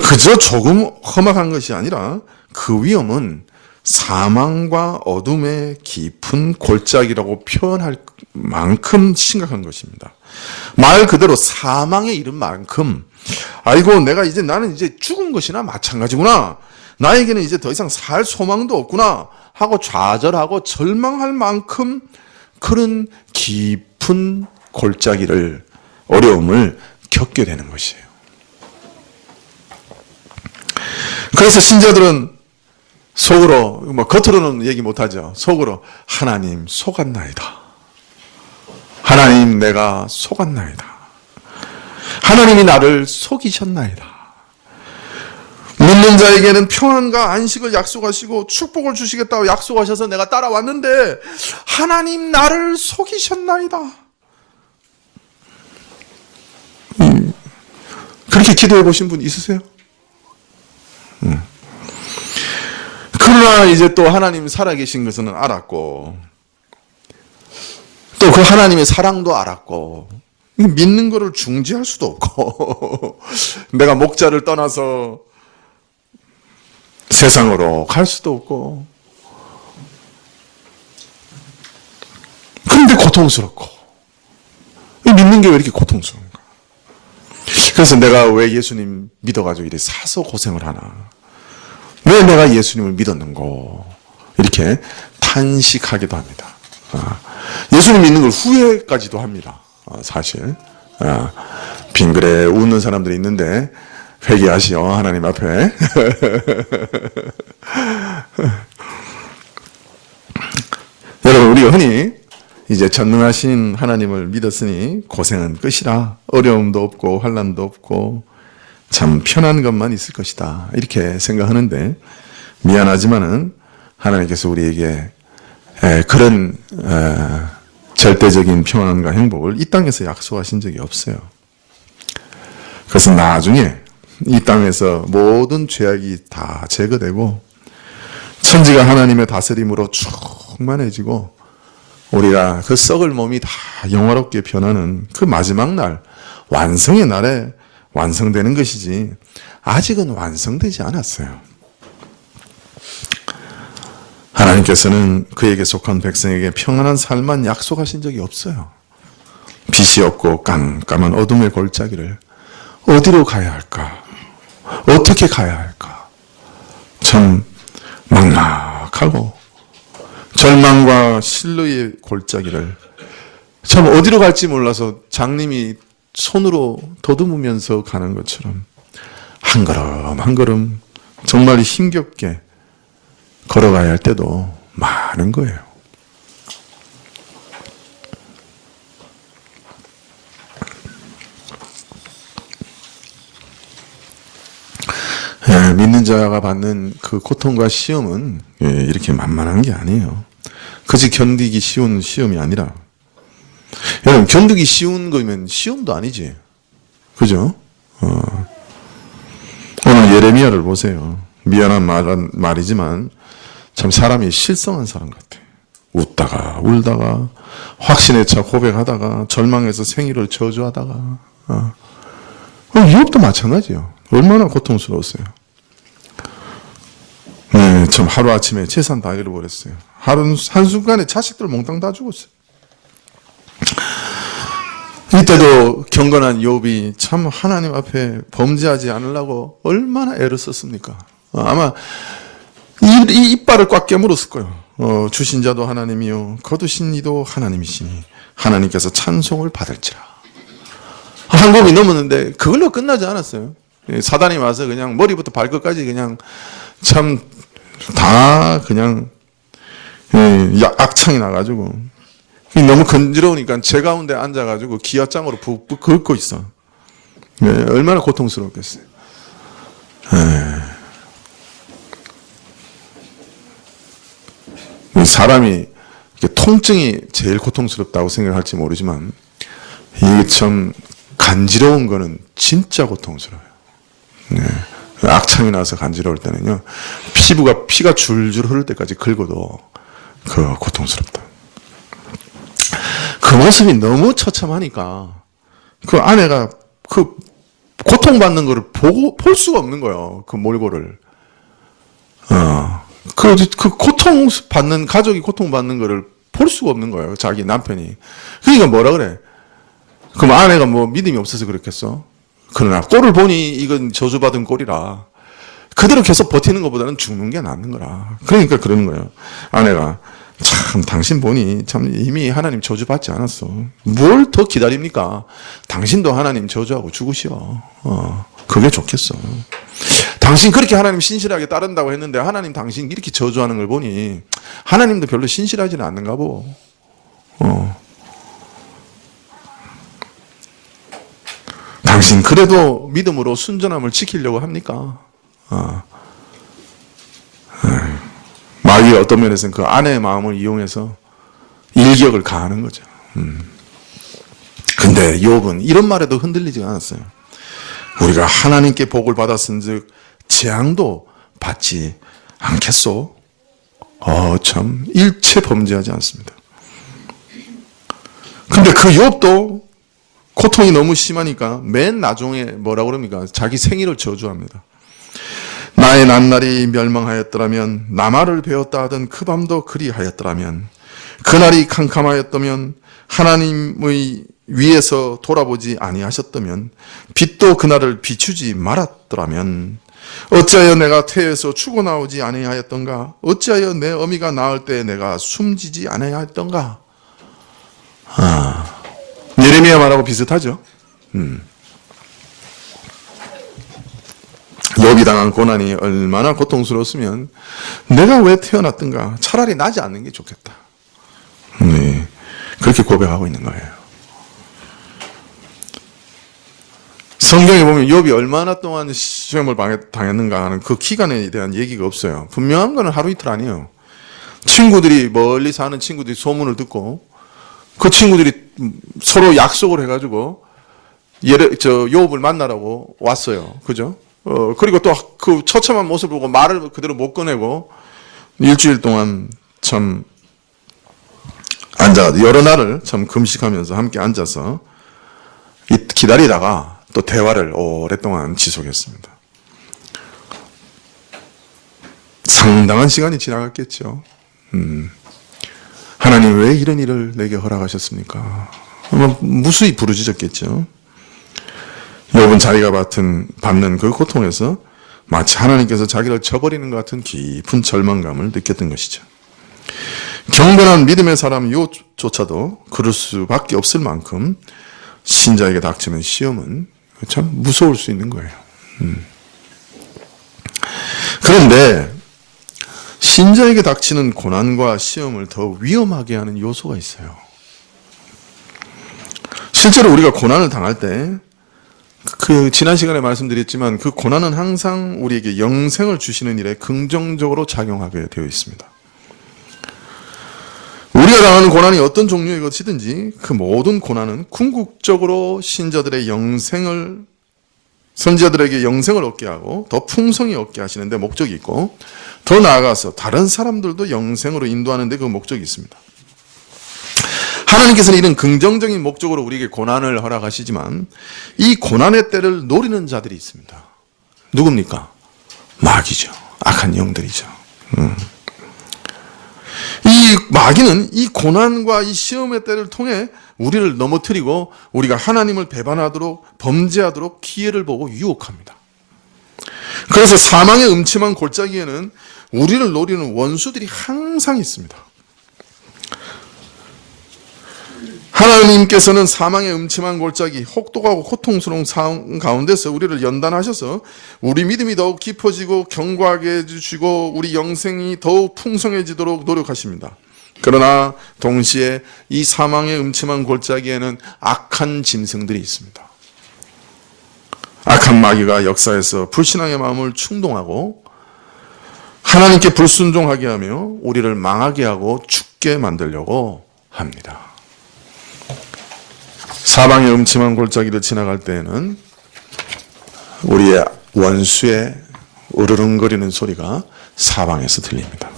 그저 조금 험악한 것이 아니라 그 위험은 사망과 어둠의 깊은 골짜기라고 표현할 만큼 심각한 것입니다. 말 그대로 사망에 이른 만큼 아이고 나는 이제 죽은 것이나 마찬가지구나. 나에게는 이제 더 이상 살 소망도 없구나 하고 좌절하고 절망할 만큼 그런 깊은 골짜기를 어려움을 겪게 되는 것이에요. 그래서 신자들은 속으로 겉으로는 얘기 못하죠. 속으로 하나님 속았나이다. 하나님 내가 속았나이다. 하나님이 나를 속이셨나이다. 믿는 자에게는 평안과 안식을 약속하시고 축복을 주시겠다고 약속하셔서 내가 따라왔는데 하나님 나를 속이셨나이다. 그렇게 기도해 보신 분 있으세요? 그러나 이제 또 하나님 살아계신 것은 알았고 또 그 하나님의 사랑도 알았고 믿는 것을 중지할 수도 없고 내가 목자를 떠나서 세상으로 갈 수도 없고 그런데 고통스럽고 믿는 게 왜 이렇게 고통스러운가? 그래서 내가 왜 예수님 믿어가지고 이렇게 사서 고생을 하나? 왜 내가 예수님을 믿었는고? 이렇게 탄식하기도 합니다. 예수님 믿는 걸 후회까지도 합니다. 사실. 빙그레 웃는 사람들이 있는데 회개하시오 하나님 앞에. 여러분 우리가 흔히 이제 전능하신 하나님을 믿었으니 고생은 끝이라 어려움도 없고 환난도 없고 참 편한 것만 있을 것이다 이렇게 생각하는데 미안하지만은 하나님께서 우리에게 그런 절대적인 평안과 행복을 이 땅에서 약속하신 적이 없어요. 그래서 나중에 이 땅에서 모든 죄악이 다 제거되고 천지가 하나님의 다스림으로 충만해지고 우리가 그 썩을 몸이 다 영화롭게 변하는 그 마지막 날 완성의 날에 완성되는 것이지 아직은 완성되지 않았어요. 하나님께서는 그에게 속한 백성에게 평안한 삶만 약속하신 적이 없어요. 빛이 없고 깜깜한 어둠의 골짜기를 어디로 가야 할까? 어떻게 가야 할까? 참 막막하고 절망과 실루의 골짜기를 참 어디로 갈지 몰라서 장님이 손으로 더듬으면서 가는 것처럼 한 걸음 한 걸음 정말 힘겹게 걸어가야 할 때도 많은 거예요. 믿는 자가 받는 그 고통과 시험은 이렇게 만만한 게 아니에요. 그지 견디기 쉬운 시험이 아니라 여러분 견디기 쉬운 거면 시험도 아니지. 그죠? 오늘 예레미야를 보세요. 미안한 말이지만 참 사람이 실성한 사람 같아. 웃다가 울다가 확신에 차 고백하다가 절망해서 생일을 저주하다가 유업도 마찬가지예요. 얼마나 고통스러웠어요. 네, 참 하루아침에 재산 다 잃어버렸어요. 한순간에 자식들 몽땅 다 죽었어요. 이때도 경건한 욥이 참 하나님 앞에 범죄하지 않으려고 얼마나 애를 썼습니까? 아마 이 이빨을 꽉 깨물었을 거예요. 주신 자도 하나님이요 거두신 이도 하나님이시니 하나님께서 찬송을 받을지라. 한 곡이 넘었는데 그걸로 끝나지 않았어요. 사단이 와서 그냥 머리부터 발끝까지 그냥 참 다 그냥 악창이 나가지고 너무 간지러우니까 제 가운데 앉아가지고 기아장으로 푹푹 긁고 있어. 얼마나 고통스럽겠어요. 사람이 통증이 제일 고통스럽다고 생각할지 모르지만 이게 참 간지러운 거는 진짜 고통스러워요. 악창이 나서 간지러울 때는요, 피가 줄줄 흐를 때까지 긁어도 그 고통스럽다. 그 모습이 너무 처참하니까 그 아내가 그 고통받는 거를 볼 수가 없는 거예요. 그 몰골을. 그 고통받는, 가족이 고통받는 거를 볼 수가 없는 거예요. 자기 남편이. 그러니까 뭐라 그래? 그럼 아내가 뭐 믿음이 없어서 그렇겠어? 그러나 꼴을 보니 이건 저주받은 꼴이라 그대로 계속 버티는 것보다는 죽는 게 낫는 거라. 그러니까 그러는 거예요. 아내가 참 당신 보니 참 이미 하나님 저주받지 않았어. 뭘 더 기다립니까? 당신도 하나님 저주하고 죽으시오. 그게 좋겠어. 당신 그렇게 하나님 신실하게 따른다고 했는데 하나님 당신 이렇게 저주하는 걸 보니 하나님도 별로 신실하지는 않는가 보. 당신 그래도 믿음으로 순전함을 지키려고 합니까? 마귀가 어떤 면에서는 그 아내의 마음을 이용해서 일격을 가하는 거죠. 근데 욥은 이런 말에도 흔들리지 않았어요. 우리가 하나님께 복을 받았은즉 재앙도 받지 않겠소? 참 일체 범죄하지 않습니다. 근데 그 욥도 고통이 너무 심하니까 맨 나중에 뭐라고 그럽니까? 자기 생일을 저주합니다. 나의 낱날이 멸망하였더라면 나말을 배웠다 하던 그 밤도 그리하였더라면 그날이 캄캄하였다면 하나님의 위에서 돌아보지 아니하셨다면 빛도 그날을 비추지 말았더라면 어찌하여 내가 태에서 죽어나오지 아니하였던가? 어찌하여 내 어미가 낳을 때 내가 숨지지 아니하였던가? 예레미야 말하고 비슷하죠. 욥이 당한 고난이 얼마나 고통스러웠으면 내가 왜 태어났던가? 차라리 나지 않는 게 좋겠다. 그렇게 고백하고 있는 거예요. 성경에 보면 욥이 얼마나 동안 시험을 당했는가 하는 그 기간에 대한 얘기가 없어요. 분명한 거는 하루 이틀 아니에요. 친구들이, 멀리 사는 친구들이 소문을 듣고 그 친구들이 서로 약속을 해가지고 욥을 만나라고 왔어요. 그죠? 그리고 또 그 처참한 모습을 보고 말을 그대로 못 꺼내고 일주일 동안 참 여러 날을 참 금식하면서 함께 앉아서 기다리다가 또 대화를 오랫동안 지속했습니다. 상당한 시간이 지나갔겠죠. 하나님 왜 이런 일을 내게 허락하셨습니까? 아마 무수히 부르짖었겠죠. 욥은 자기가 받는 그 고통에서 마치 하나님께서 자기를 저버리는 것 같은 깊은 절망감을 느꼈던 것이죠. 경건한 믿음의 사람 욥조차도 그럴 수밖에 없을 만큼 신자에게 닥치는 시험은 참 무서울 수 있는 거예요. 그런데 신자에게 닥치는 고난과 시험을 더 위험하게 하는 요소가 있어요. 실제로 우리가 고난을 당할 때 지난 시간에 말씀드렸지만 그 고난은 항상 우리에게 영생을 주시는 일에 긍정적으로 작용하게 되어 있습니다. 우리가 당하는 고난이 어떤 종류의 것이든지 그 모든 고난은 궁극적으로 선지자들에게 영생을 얻게 하고 더 풍성히 얻게 하시는 데 목적이 있고 더 나아가서 다른 사람들도 영생으로 인도하는 데 그 목적이 있습니다. 하나님께서는 이런 긍정적인 목적으로 우리에게 고난을 허락하시지만 이 고난의 때를 노리는 자들이 있습니다. 누굽니까? 마귀죠. 악한 영들이죠. 이 마귀는 이 고난과 이 시험의 때를 통해 우리를 넘어뜨리고 우리가 하나님을 배반하도록 범죄하도록 기회를 보고 유혹합니다. 그래서 사망의 음침한 골짜기에는 우리를 노리는 원수들이 항상 있습니다. 하나님께서는 사망의 음침한 골짜기, 혹독하고 고통스러운 상황 가운데서 우리를 연단하셔서 우리 믿음이 더욱 깊어지고 견고하게 해주시고 우리 영생이 더욱 풍성해지도록 노력하십니다. 그러나 동시에 이 사망의 음침한 골짜기에는 악한 짐승들이 있습니다. 악한 마귀가 역사에서 불신앙의 마음을 충동하고 하나님께 불순종하게 하며 우리를 망하게 하고 죽게 만들려고 합니다. 사방의 음침한 골짜기를 지나갈 때에는 우리의 원수의 으르렁거리는 소리가 사방에서 들립니다.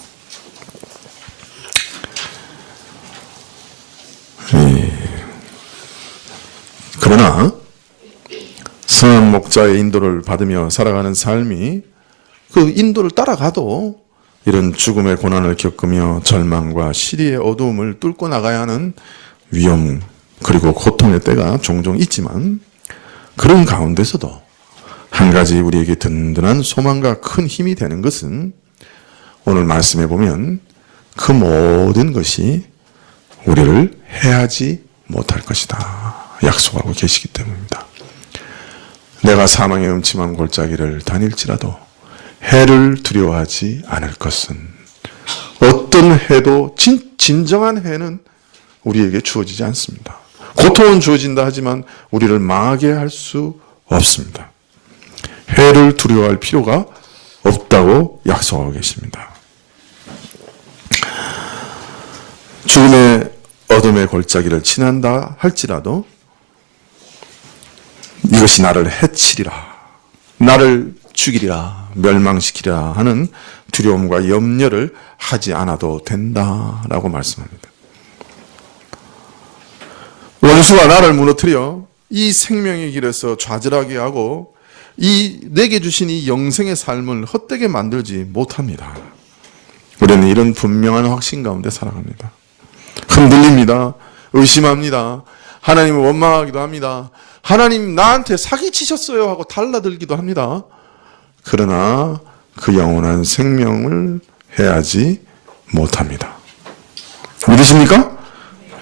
그러나 선한 목자의 인도를 받으며 살아가는 삶이 그 인도를 따라가도 이런 죽음의 고난을 겪으며 절망과 시리의 어두움을 뚫고 나가야 하는 위험 그리고 고통의 때가 종종 있지만 그런 가운데서도 한 가지 우리에게 든든한 소망과 큰 힘이 되는 것은 오늘 말씀해 보면 그 모든 것이 우리를 해하지 못할 것이다 약속하고 계시기 때문입니다. 내가 사망의 음침한 골짜기를 다닐지라도 해를 두려워하지 않을 것은 어떤 해도 진정한 해는 우리에게 주어지지 않습니다. 고통은 주어진다 하지만 우리를 망하게 할 수 없습니다. 해를 두려워할 필요가 없다고 약속하고 계십니다. 죽음의 어둠의 골짜기를 지난다 할지라도 이것이 나를 해치리라, 나를 죽이리라, 멸망시키리라 하는 두려움과 염려를 하지 않아도 된다라고 말씀합니다. 원수가 나를 무너뜨려 이 생명의 길에서 좌절하게 하고 이 내게 주신 이 영생의 삶을 헛되게 만들지 못합니다. 우리는 이런 분명한 확신 가운데 살아갑니다. 흔들립니다. 의심합니다. 하나님을 원망하기도 합니다. 하나님 나한테 사기치셨어요 하고 달라들기도 합니다. 그러나 그 영원한 생명을 해하지 못합니다. 믿으십니까?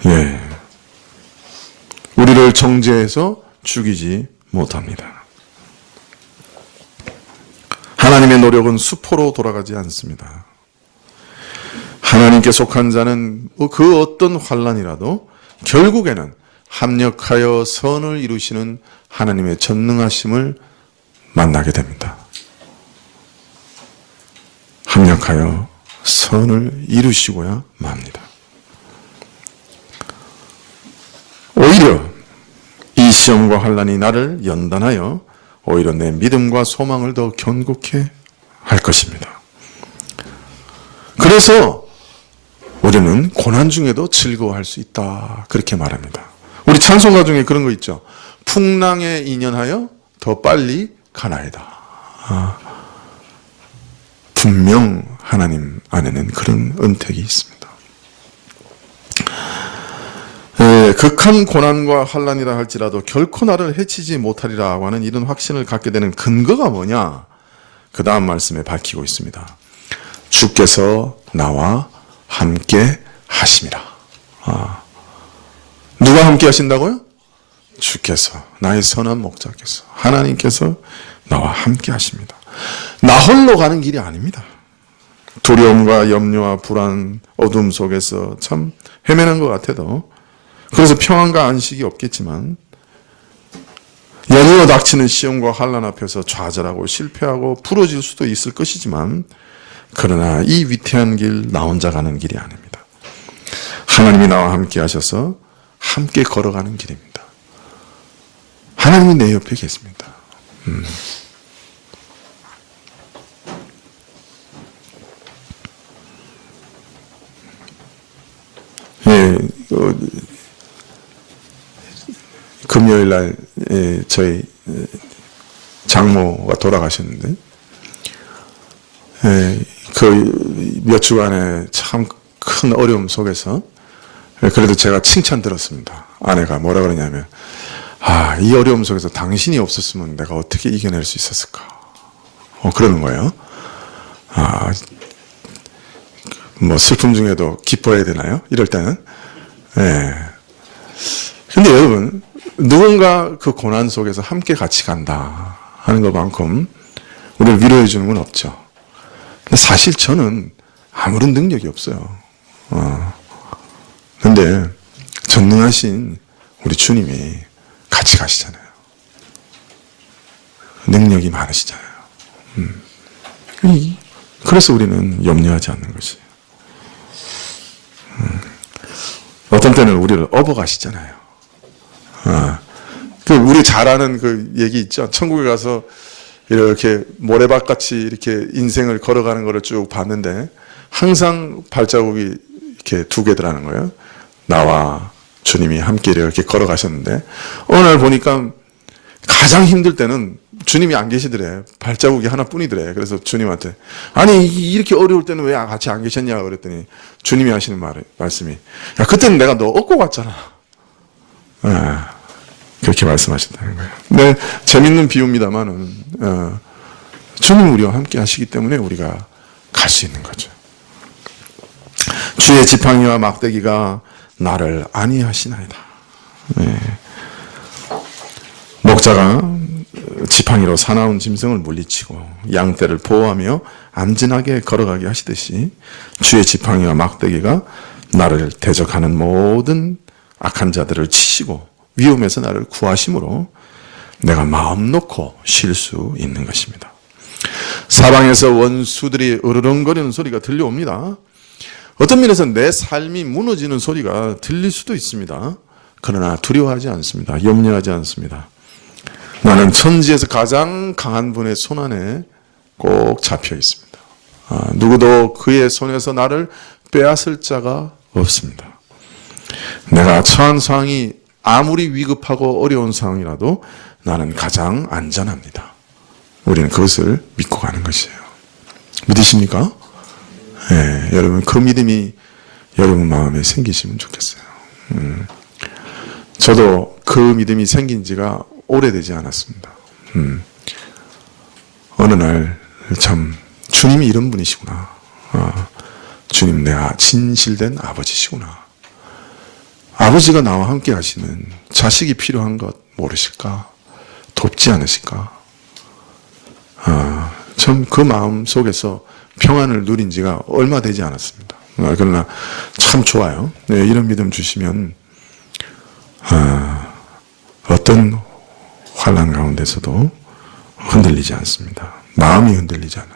예. 우리를 정죄해서 죽이지 못합니다. 하나님의 노력은 수포로 돌아가지 않습니다. 하나님께 속한 자는 그 어떤 환난이라도 결국에는 합력하여 선을 이루시는 하나님의 전능하심을 만나게 됩니다. 합력하여 선을 이루시고야 맙니다. 오히려 이 시험과 환난이 나를 연단하여 오히려 내 믿음과 소망을 더 견고케 할 것입니다. 그래서 우리는 고난 중에도 즐거워할 수 있다 그렇게 말합니다. 우리 찬송가 중에 그런 거 있죠. 풍랑에 인연하여 더 빨리 가나이다. 분명 하나님 안에는 그런 은택이 있습니다. 극한 고난과 환난이라 할지라도 결코 나를 해치지 못하리라고 하는 이런 확신을 갖게 되는 근거가 뭐냐? 그 다음 말씀에 밝히고 있습니다. 주께서 나와 함께 하심이라. 누가 함께 하신다고요? 주께서, 나의 선한 목자께서, 하나님께서 나와 함께 하십니다. 나 홀로 가는 길이 아닙니다. 두려움과 염려와 불안, 어둠 속에서 참 헤매는 것 같아도 그래서 평안과 안식이 없겠지만 연이어 닥치는 시험과 환난 앞에서 좌절하고 실패하고 부러질 수도 있을 것이지만 그러나 이 위태한 길 나 혼자 가는 길이 아닙니다. 하나님이 나와 함께 하셔서 함께 걸어가는 길입니다. 하나님이 내 옆에 계십니다. 예, 금요일 날 저희 장모가 돌아가셨는데 그 몇 주간의 참 큰 어려움 속에서 그래도 제가 칭찬 들었습니다. 아내가 뭐라 그러냐면 이 어려움 속에서 당신이 없었으면 내가 어떻게 이겨낼 수 있었을까 그러는 거예요. 뭐 슬픔 중에도 기뻐해야 되나요? 이럴 때는 근데 여러분, 누군가 그 고난 속에서 함께 같이 간다 하는 것만큼 우리를 위로해 주는 건 없죠. 근데 사실 저는 아무런 능력이 없어요. 근데 전능하신 우리 주님이 같이 가시잖아요. 능력이 많으시잖아요. 그래서 우리는 염려하지 않는 것이에요. 어떤 때는 우리를 업어가시잖아요. 우리 잘 아는 그 얘기 있죠. 천국에 가서 이렇게 모래밭같이 이렇게 인생을 걸어가는 거를 쭉 봤는데 항상 발자국이 이렇게 두 개더라는 거예요. 나와 주님이 함께 이렇게 걸어가셨는데 어느 날 보니까 가장 힘들 때는 주님이 안 계시더래. 발자국이 하나뿐이더래. 그래서 주님한테 아니 이렇게 어려울 때는 왜 같이 안 계셨냐 그랬더니 주님이 하시는 말씀이 야 그때는 내가 너 업고 갔잖아. 그렇게 말씀하신다는 거예요. 네, 재밌는 비유입니다만은 주님 우리와 함께 하시기 때문에 우리가 갈 수 있는 거죠. 주의 지팡이와 막대기가 나를 안위하시나이다. 네. 목자가 지팡이로 사나운 짐승을 물리치고 양떼를 보호하며 안전하게 걸어가게 하시듯이 주의 지팡이와 막대기가 나를 대적하는 모든 악한 자들을 치시고 위험에서 나를 구하심으로 내가 마음 놓고 쉴 수 있는 것입니다. 사방에서 원수들이 으르렁거리는 소리가 들려옵니다. 어떤 면에서 내 삶이 무너지는 소리가 들릴 수도 있습니다. 그러나 두려워하지 않습니다. 염려하지 않습니다. 나는 천지에서 가장 강한 분의 손 안에 꼭 잡혀 있습니다. 누구도 그의 손에서 나를 빼앗을 자가 없습니다. 내가 처한 상황이 아무리 위급하고 어려운 상황이라도 나는 가장 안전합니다. 우리는 그것을 믿고 가는 것이에요. 믿으십니까? 네, 여러분 그 믿음이 여러분 마음에 생기시면 좋겠어요. 저도 그 믿음이 생긴 지가 오래되지 않았습니다. 어느 날 참 주님이 이런 분이시구나. 주님 내가 진실된 아버지시구나. 아버지가 나와 함께 하시는 자식이 필요한 것 모르실까? 돕지 않으실까? 참 그 마음 속에서 평안을 누린 지가 얼마 되지 않았습니다. 그러나 참 좋아요. 네, 이런 믿음 주시면 어떤 환난 가운데서도 흔들리지 않습니다. 마음이 흔들리지 않아요.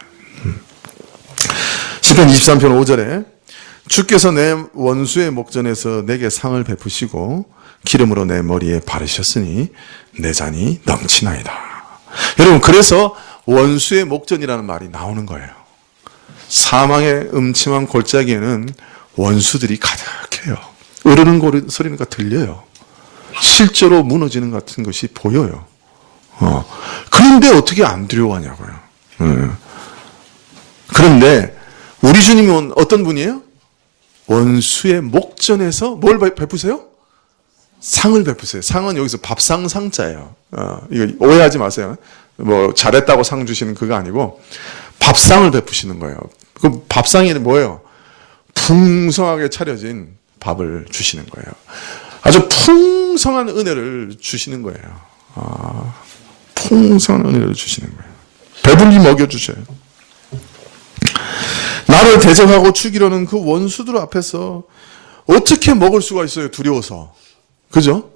시편 23편 5절에 주께서 내 원수의 목전에서 내게 상을 베푸시고 기름으로 내 머리에 바르셨으니 내 잔이 넘치나이다. 여러분 그래서 원수의 목전이라는 말이 나오는 거예요. 사망의 음침한 골짜기에는 원수들이 가득해요. 으르는 소리가 들려요. 실제로 무너지는 같은 것이 보여요. 그런데 어떻게 안 두려워하냐고요. 그런데 우리 주님은 어떤 분이에요? 원수의 목전에서 뭘 베푸세요? 상을 베푸세요. 상은 여기서 밥상 상자예요. 이거 오해하지 마세요. 뭐 잘했다고 상 주시는 그거 아니고 밥상을 베푸시는 거예요. 그 밥상이 뭐예요? 풍성하게 차려진 밥을 주시는 거예요. 아주 풍성한 은혜를 주시는 거예요. 풍성한 은혜를 주시는 거예요. 배불리 먹여주셔요. 나를 대적하고 죽이려는 그 원수들 앞에서 어떻게 먹을 수가 있어요? 두려워서. 그죠?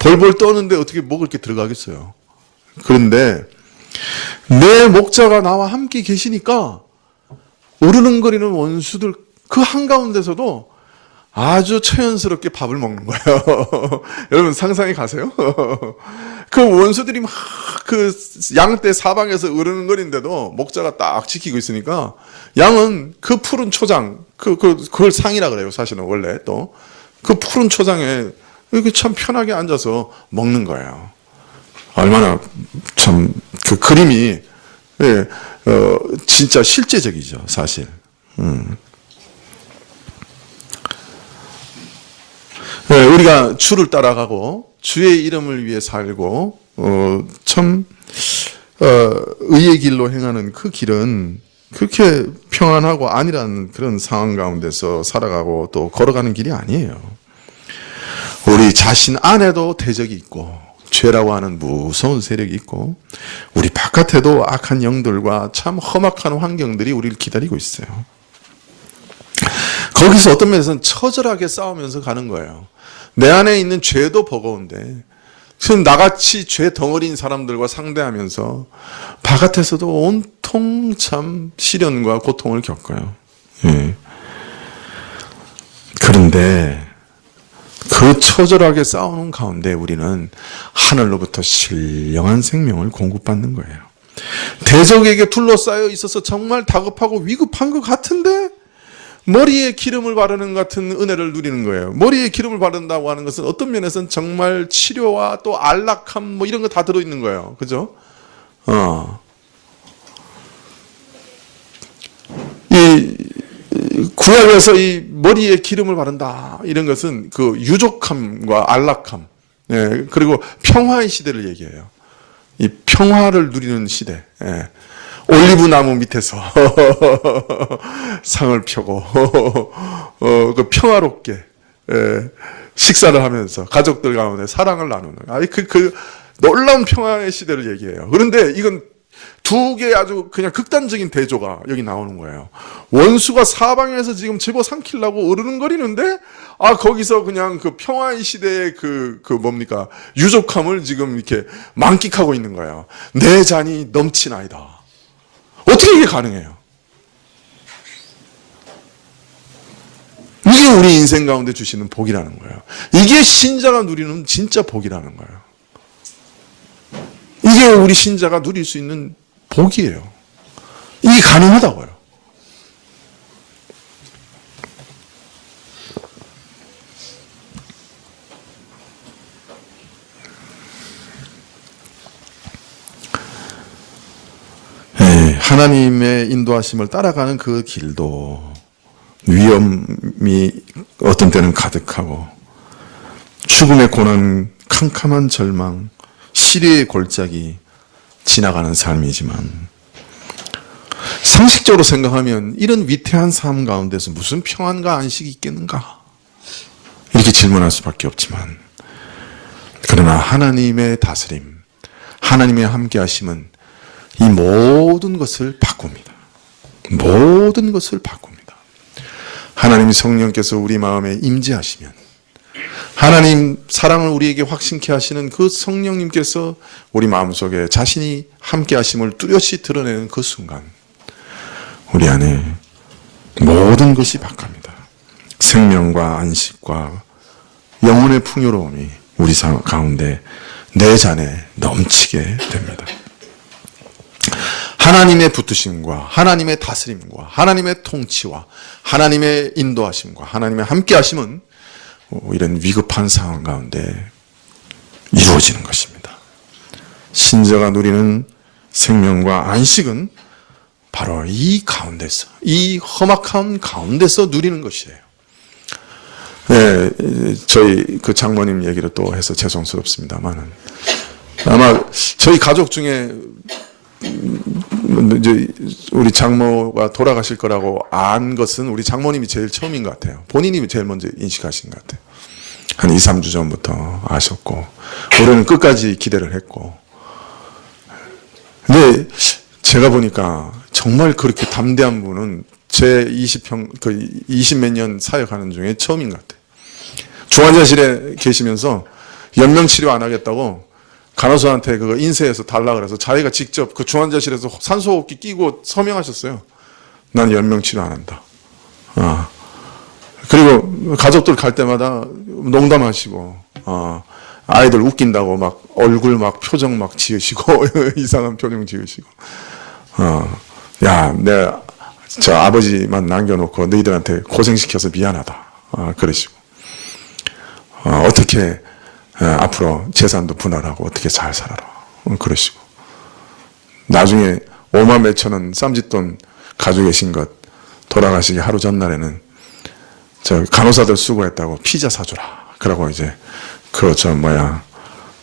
벌벌 떠는데 어떻게 먹을 게 들어가겠어요? 그런데 내 목자가 나와 함께 계시니까 으르렁거리는 원수들 그 한가운데서도 아주 처연스럽게 밥을 먹는 거예요. 여러분 상상해 가세요? 그 원수들이 막 그 양떼 사방에서 으르렁거리는데도 목자가 딱 지키고 있으니까 양은 그 푸른 초장, 그걸 상이라 그래요. 사실은 원래 또 그 푸른 초장에 이렇게 참 편하게 앉아서 먹는 거예요. 얼마나 참 그 그림이 진짜 실제적이죠, 사실. 우리가 주를 따라가고 주의 이름을 위해 살고 참 의의 길로 행하는 그 길은 그렇게 평안하고 안일한 그런 상황 가운데서 살아가고 또 걸어가는 길이 아니에요. 우리 자신 안에도 대적이 있고 죄라고 하는 무서운 세력이 있고 우리 바깥에도 악한 영들과 참 험악한 환경들이 우리를 기다리고 있어요. 거기서 어떤 면에서는 처절하게 싸우면서 가는 거예요. 내 안에 있는 죄도 버거운데 지금 나같이 죄 덩어리인 사람들과 상대하면서 바깥에서도 온통 참 시련과 고통을 겪어요. 예. 그런데 그 처절하게 싸우는 가운데 우리는 하늘로부터 신령한 생명을 공급받는 거예요. 대적에게 둘러싸여 있어서 정말 다급하고 위급한 것 같은데 머리에 기름을 바르는 같은 은혜를 누리는 거예요. 머리에 기름을 바른다고 하는 것은 어떤 면에서는 정말 치료와 또 안락함 뭐 이런 거 다 들어있는 거예요. 그죠? 이 구약에서 이 머리에 기름을 바른다 이런 것은 그 유족함과 안락함, 예, 그리고 평화의 시대를 얘기해요. 이 평화를 누리는 시대. 예. 올리브 나무 밑에서 상을 펴고 그 평화롭게 예, 식사를 하면서 가족들 가운데 사랑을 나누는 그 놀라운 평화의 시대를 얘기해요. 그런데 이건 두 개의 아주 그냥 극단적인 대조가 여기 나오는 거예요. 원수가 사방에서 지금 집어삼키려고 어르는거리는데 거기서 그냥 그 평화의 시대의 그 뭡니까 유족함을 지금 이렇게 만끽하고 있는 거예요. 내 잔이 넘치나이다. 어떻게 이게 가능해요? 이게 우리 인생 가운데 주시는 복이라는 거예요. 이게 신자가 누리는 진짜 복이라는 거예요. 이게 우리 신자가 누릴 수 있는 복이에요. 이게 가능하다고요. 하나님의 인도하심을 따라가는 그 길도 위험이 어떤 때는 가득하고 죽음의 고난, 캄캄한 절망, 시리의 골짜기 지나가는 삶이지만 상식적으로 생각하면 이런 위태한 삶 가운데서 무슨 평안과 안식이 있겠는가? 이렇게 질문할 수밖에 없지만 그러나 하나님의 다스림, 하나님의 함께 하심은 이 모든 것을 바꿉니다. 모든 것을 바꿉니다. 하나님 성령께서 우리 마음에 임재하시면 하나님 사랑을 우리에게 확신케 하시는 그 성령님께서 우리 마음속에 자신이 함께 하심을 뚜렷이 드러내는 그 순간 우리 안에 모든 것이 바뀝니다. 생명과 안식과 영혼의 풍요로움이 우리 가운데 내 잔에 넘치게 됩니다. 하나님의 붙드심과 하나님의 다스림과 하나님의 통치와 하나님의 인도하심과 하나님의 함께하심은 이런 위급한 상황 가운데 이루어지는 것입니다. 신자가 누리는 생명과 안식은 바로 이 가운데서, 이 험악한 가운데서 누리는 것이에요. 네, 저희 그 장모님 얘기를 또 해서 죄송스럽습니다만은 아마 저희 가족 중에 이제 우리 장모가 돌아가실 거라고 안 것은 우리 장모님이 제일 처음인 것 같아요. 본인이 제일 먼저 인식하신 것 같아요. 한 2, 3주 전부터 아셨고 우리는 끝까지 기대를 했고 근데 제가 보니까 정말 그렇게 담대한 분은 제 20몇 년 사역하는 중에 처음인 것 같아요. 중환자실에 계시면서 연명치료 안 하겠다고 간호사한테 그거 인쇄해서 달라 그래서 자기가 직접 그 중환자실에서 산소호흡기 끼고 서명하셨어요. 난 연명치료 안 한다. 그리고 가족들 갈 때마다 농담하시고, 아이들 웃긴다고 막 얼굴 막 표정 막 지으시고, 이상한 표정 지으시고, 야, 내가 저 아버지만 남겨놓고 너희들한테 고생시켜서 미안하다. 그러시고, 어떻게 앞으로 재산도 분할하고 어떻게 잘 살아라. 그러시고. 나중에 5만 몇천 원 쌈짓돈 가지고 계신 것 돌아가시기 하루 전날에는 저 간호사들 수고했다고 피자 사주라. 그러고 이제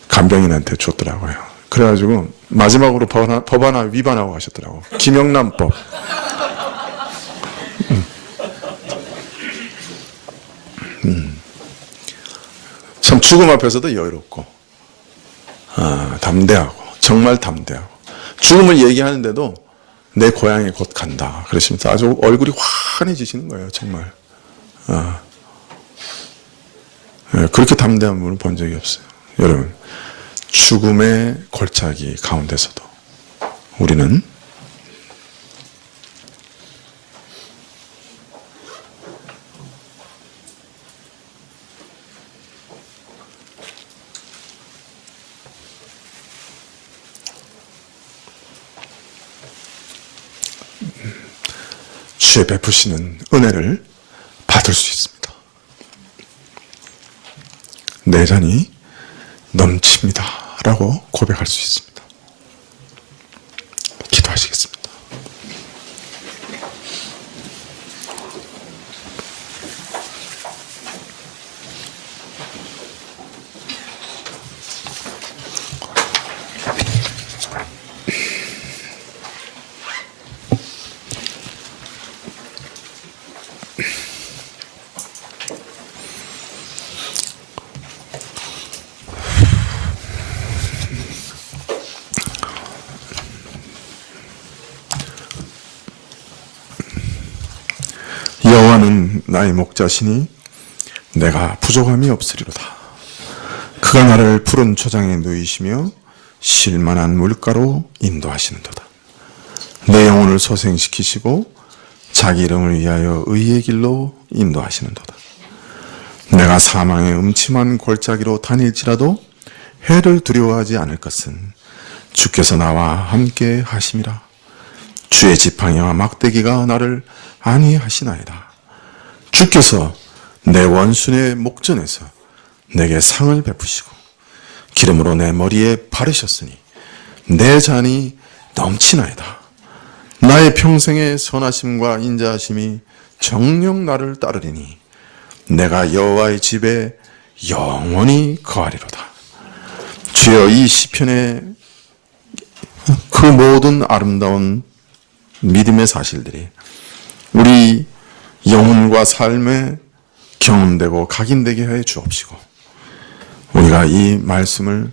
간병인한테 줬더라고요. 그래가지고 마지막으로 법 하나 위반하고 가셨더라고. 김영란법. 참 죽음 앞에서도 여유롭고 담대하고 정말 담대하고 죽음을 얘기하는데도 내 고향에 곧 간다 그러시면서 아주 얼굴이 환해지시는 거예요. 정말 그렇게 담대한 분을 본 적이 없어요. 여러분, 죽음의 골짜기 가운데서도 우리는 주의 베푸시는 은혜를 받을 수 있습니다. 내 잔이 넘칩니다 라고 고백할 수 있습니다. 기도하시겠습니다. 여호와는 나의 목자시니 내가 부족함이 없으리로다. 그가 나를 푸른 초장에 누이시며 쉴만한 물가로 인도하시는도다. 내 영혼을 소생시키시고 자기 이름을 위하여 의의 길로 인도하시는도다. 내가 사망의 음침한 골짜기로 다닐지라도 해를 두려워하지 않을 것은 주께서 나와 함께 하심이라. 주의 지팡이와 막대기가 나를 안위하시나이다. 주께서 내 원수의 목전에서 내게 상을 베푸시고 기름으로 내 머리에 바르셨으니 내 잔이 넘치나이다. 나의 평생의 선하심과 인자하심이 정녕 나를 따르리니 내가 여호와의 집에 영원히 거하리로다. 주여, 이 시편의 그 모든 아름다운 믿음의 사실들이 우리 영혼과 삶에 경험되고 각인되게 해 주옵시고 우리가 이 말씀을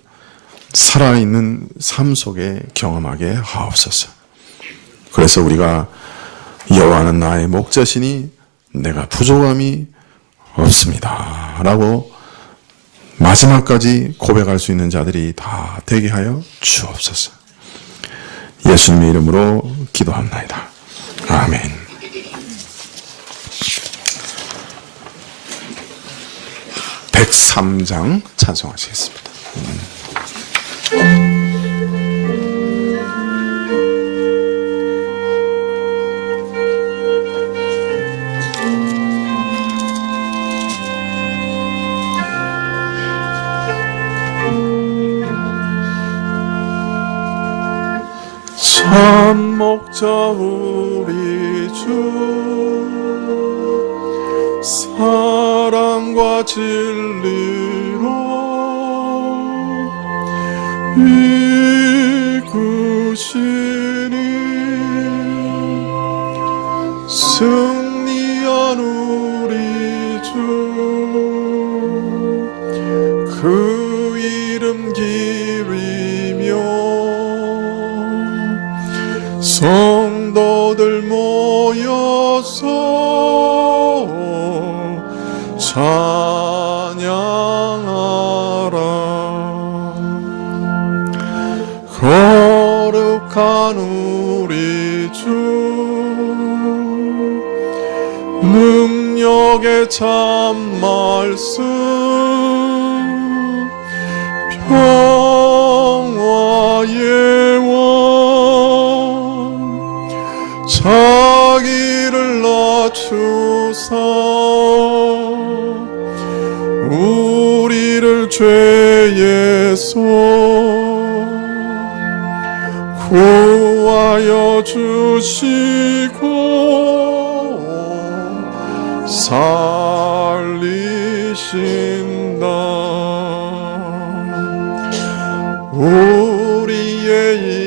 살아있는 삶 속에 경험하게 하옵소서. 그래서 우리가 여호와는 나의 목자시니 내가 부족함이 없습니다 라고 마지막까지 고백할 수 있는 자들이 다 되게 하여 주옵소서. 예수님의 이름으로 기도합나이다. 아멘. (103장) 찬송하시겠습니다. 참 목자 우리 주 사랑과 진리로 이끄시니 승리한 우리 주 그 이름 기리며 성도들 모여서 찬양하라. 거룩한 우리 주 능력의 참 말씀 평화의 원 자기를 낮추사 우리를 죄에서 구하여 주시고 살리신다. 우리의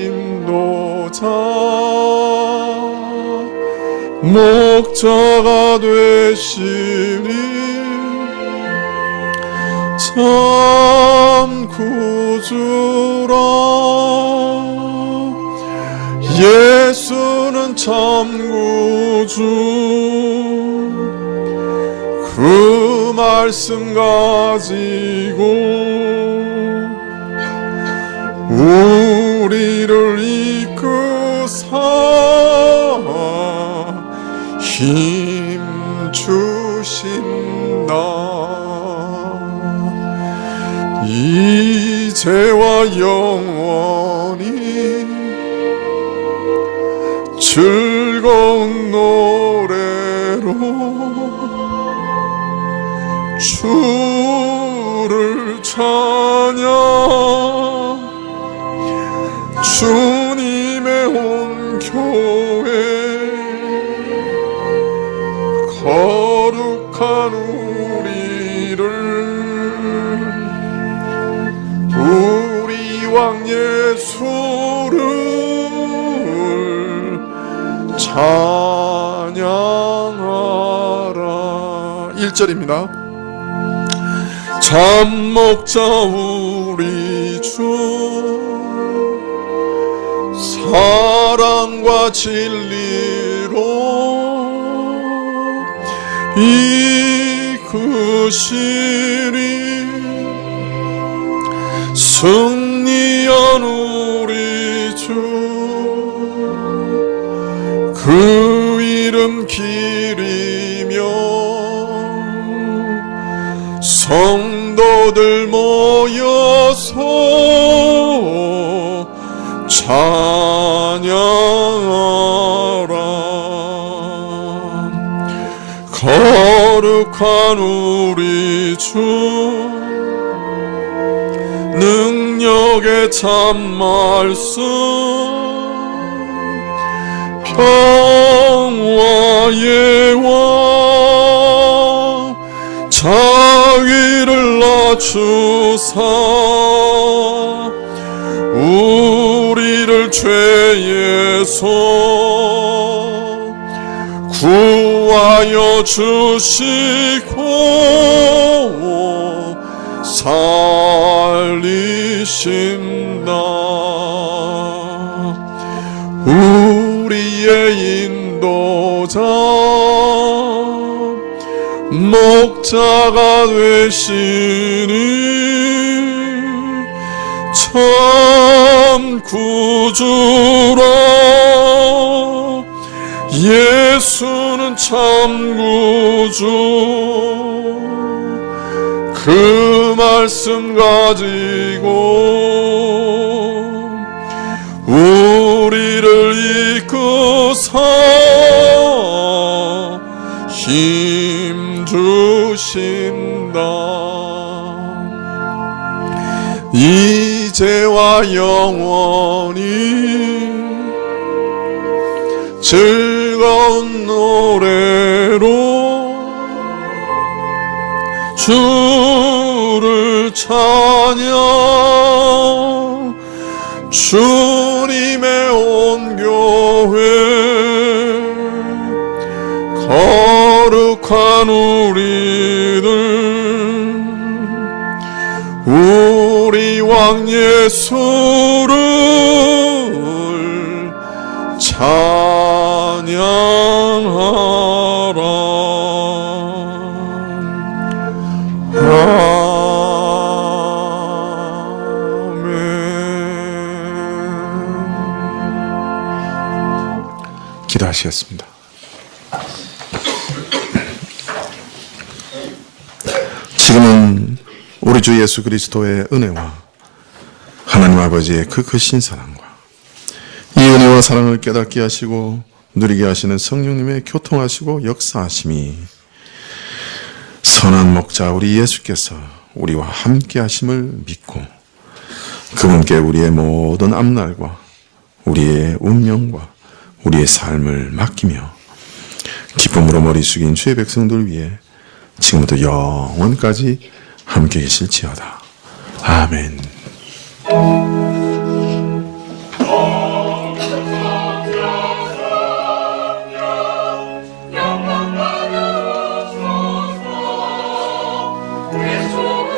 인도자 목자가 되시니 참 구주라. 예수는 참 구주. 그 말씀 가지고 우리를 이끄사 힘 주신다. 이제와 영원히 즐거운 노래로 주를 찬양. 주님의 온 교회 거룩한 우리 왕 예수를 찬양하라. 1절입니다. 잠먹자 우리 주 사랑과 진리로 이끄시리. 승리한 우리 주 그 이름 기리며 성도들 모여서 찬양하라. 거룩한 우리 주 능력의 참말씀 평화의 왕 자위를 낮추사 우리를 죄에서 구하여 주시고 살리신다. 우리의 인도자 목자가 되시니 참 구주라. 예수는 참 구주. 그 말씀 가지고 우리를 이끄사 힘 주신다. 이제와 영원히 즐거운 노래로 주를 찬양. 주님의 온 교회 거룩한 우리들 우리 왕 예수를 찬양하라. 기도하시겠습니다. 지금은 우리 주 예수 그리스도의 은혜와 하나님 아버지의 그 크신 사랑과 이 은혜와 사랑을 깨닫게 하시고 누리게 하시는 성령님의 교통하시고 역사하심이 선한 목자 우리 예수께서 우리와 함께 하심을 믿고 그분께 우리의 모든 앞날과 우리의 운명과 우리의 삶을 맡기며 기쁨으로 머리 숙인 주의 백성들 위해 지금부터 영원까지 함께 계실지어다. 아멘. 영광 받으소서. 내 소원을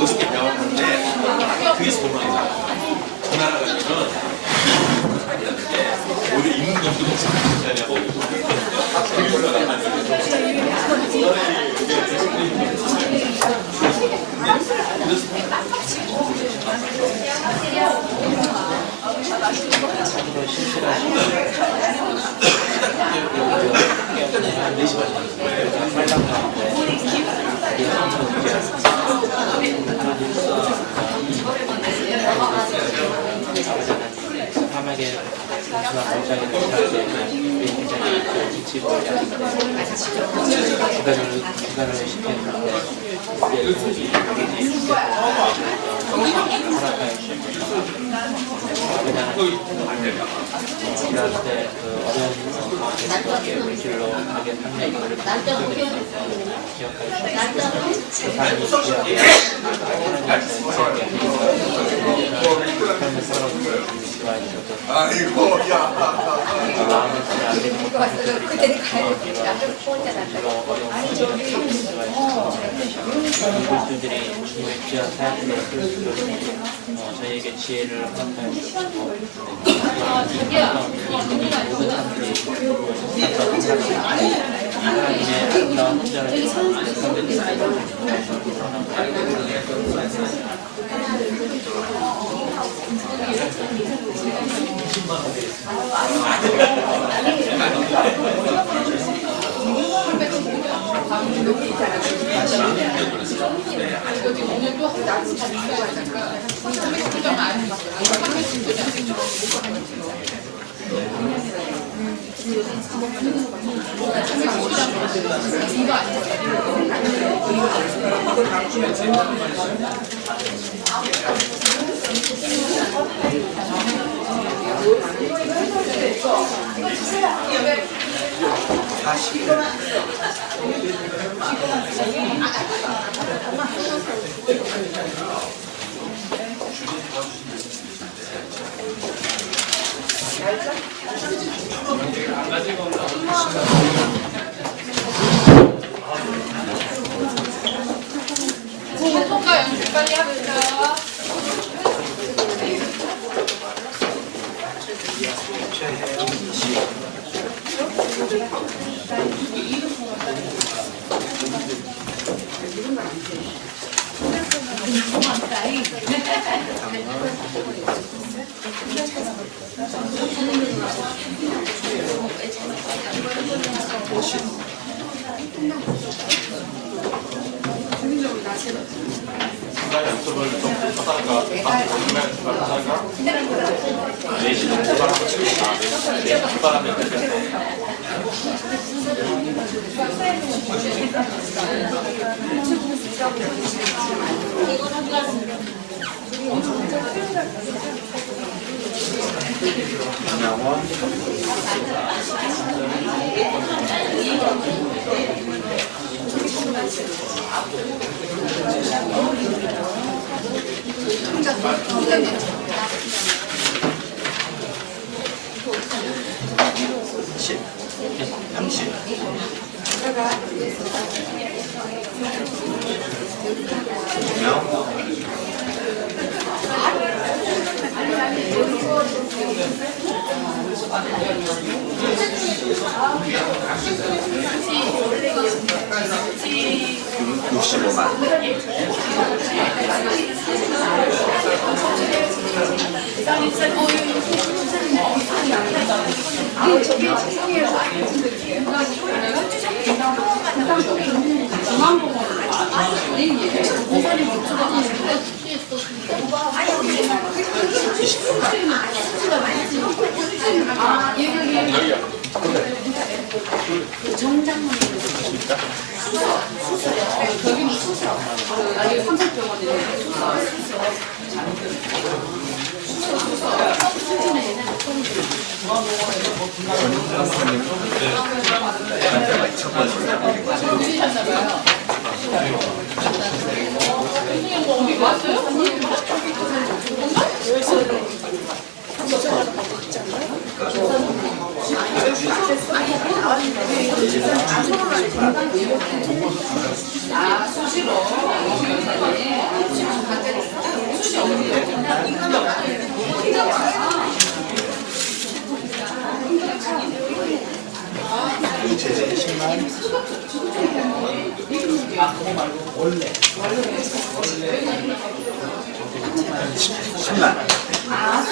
어저께 배웠는데 그게 소문이다. 전화가 가면은 오히려 있는 것도 못 찾냐고. 사막에 마지막 발전이 못할 때 굉장히 지치고 주간을 시켰는데 일할 때 그 어려운 가운데 물질로 가게 판매 이거를 기억해 주시고 삶이 귀하게 하나님의 살아오는 좋아해 주셔서 마음을 안 되는 그때는 가야 돼. 이분들이 주님의 귀한 사역으로 쓸 수 있도록 저희에게 지혜를 허락하여 주시고 모든 사람들이 하나님의 아름다운 혼자를 소통과 연습 빨리 합시다. 아,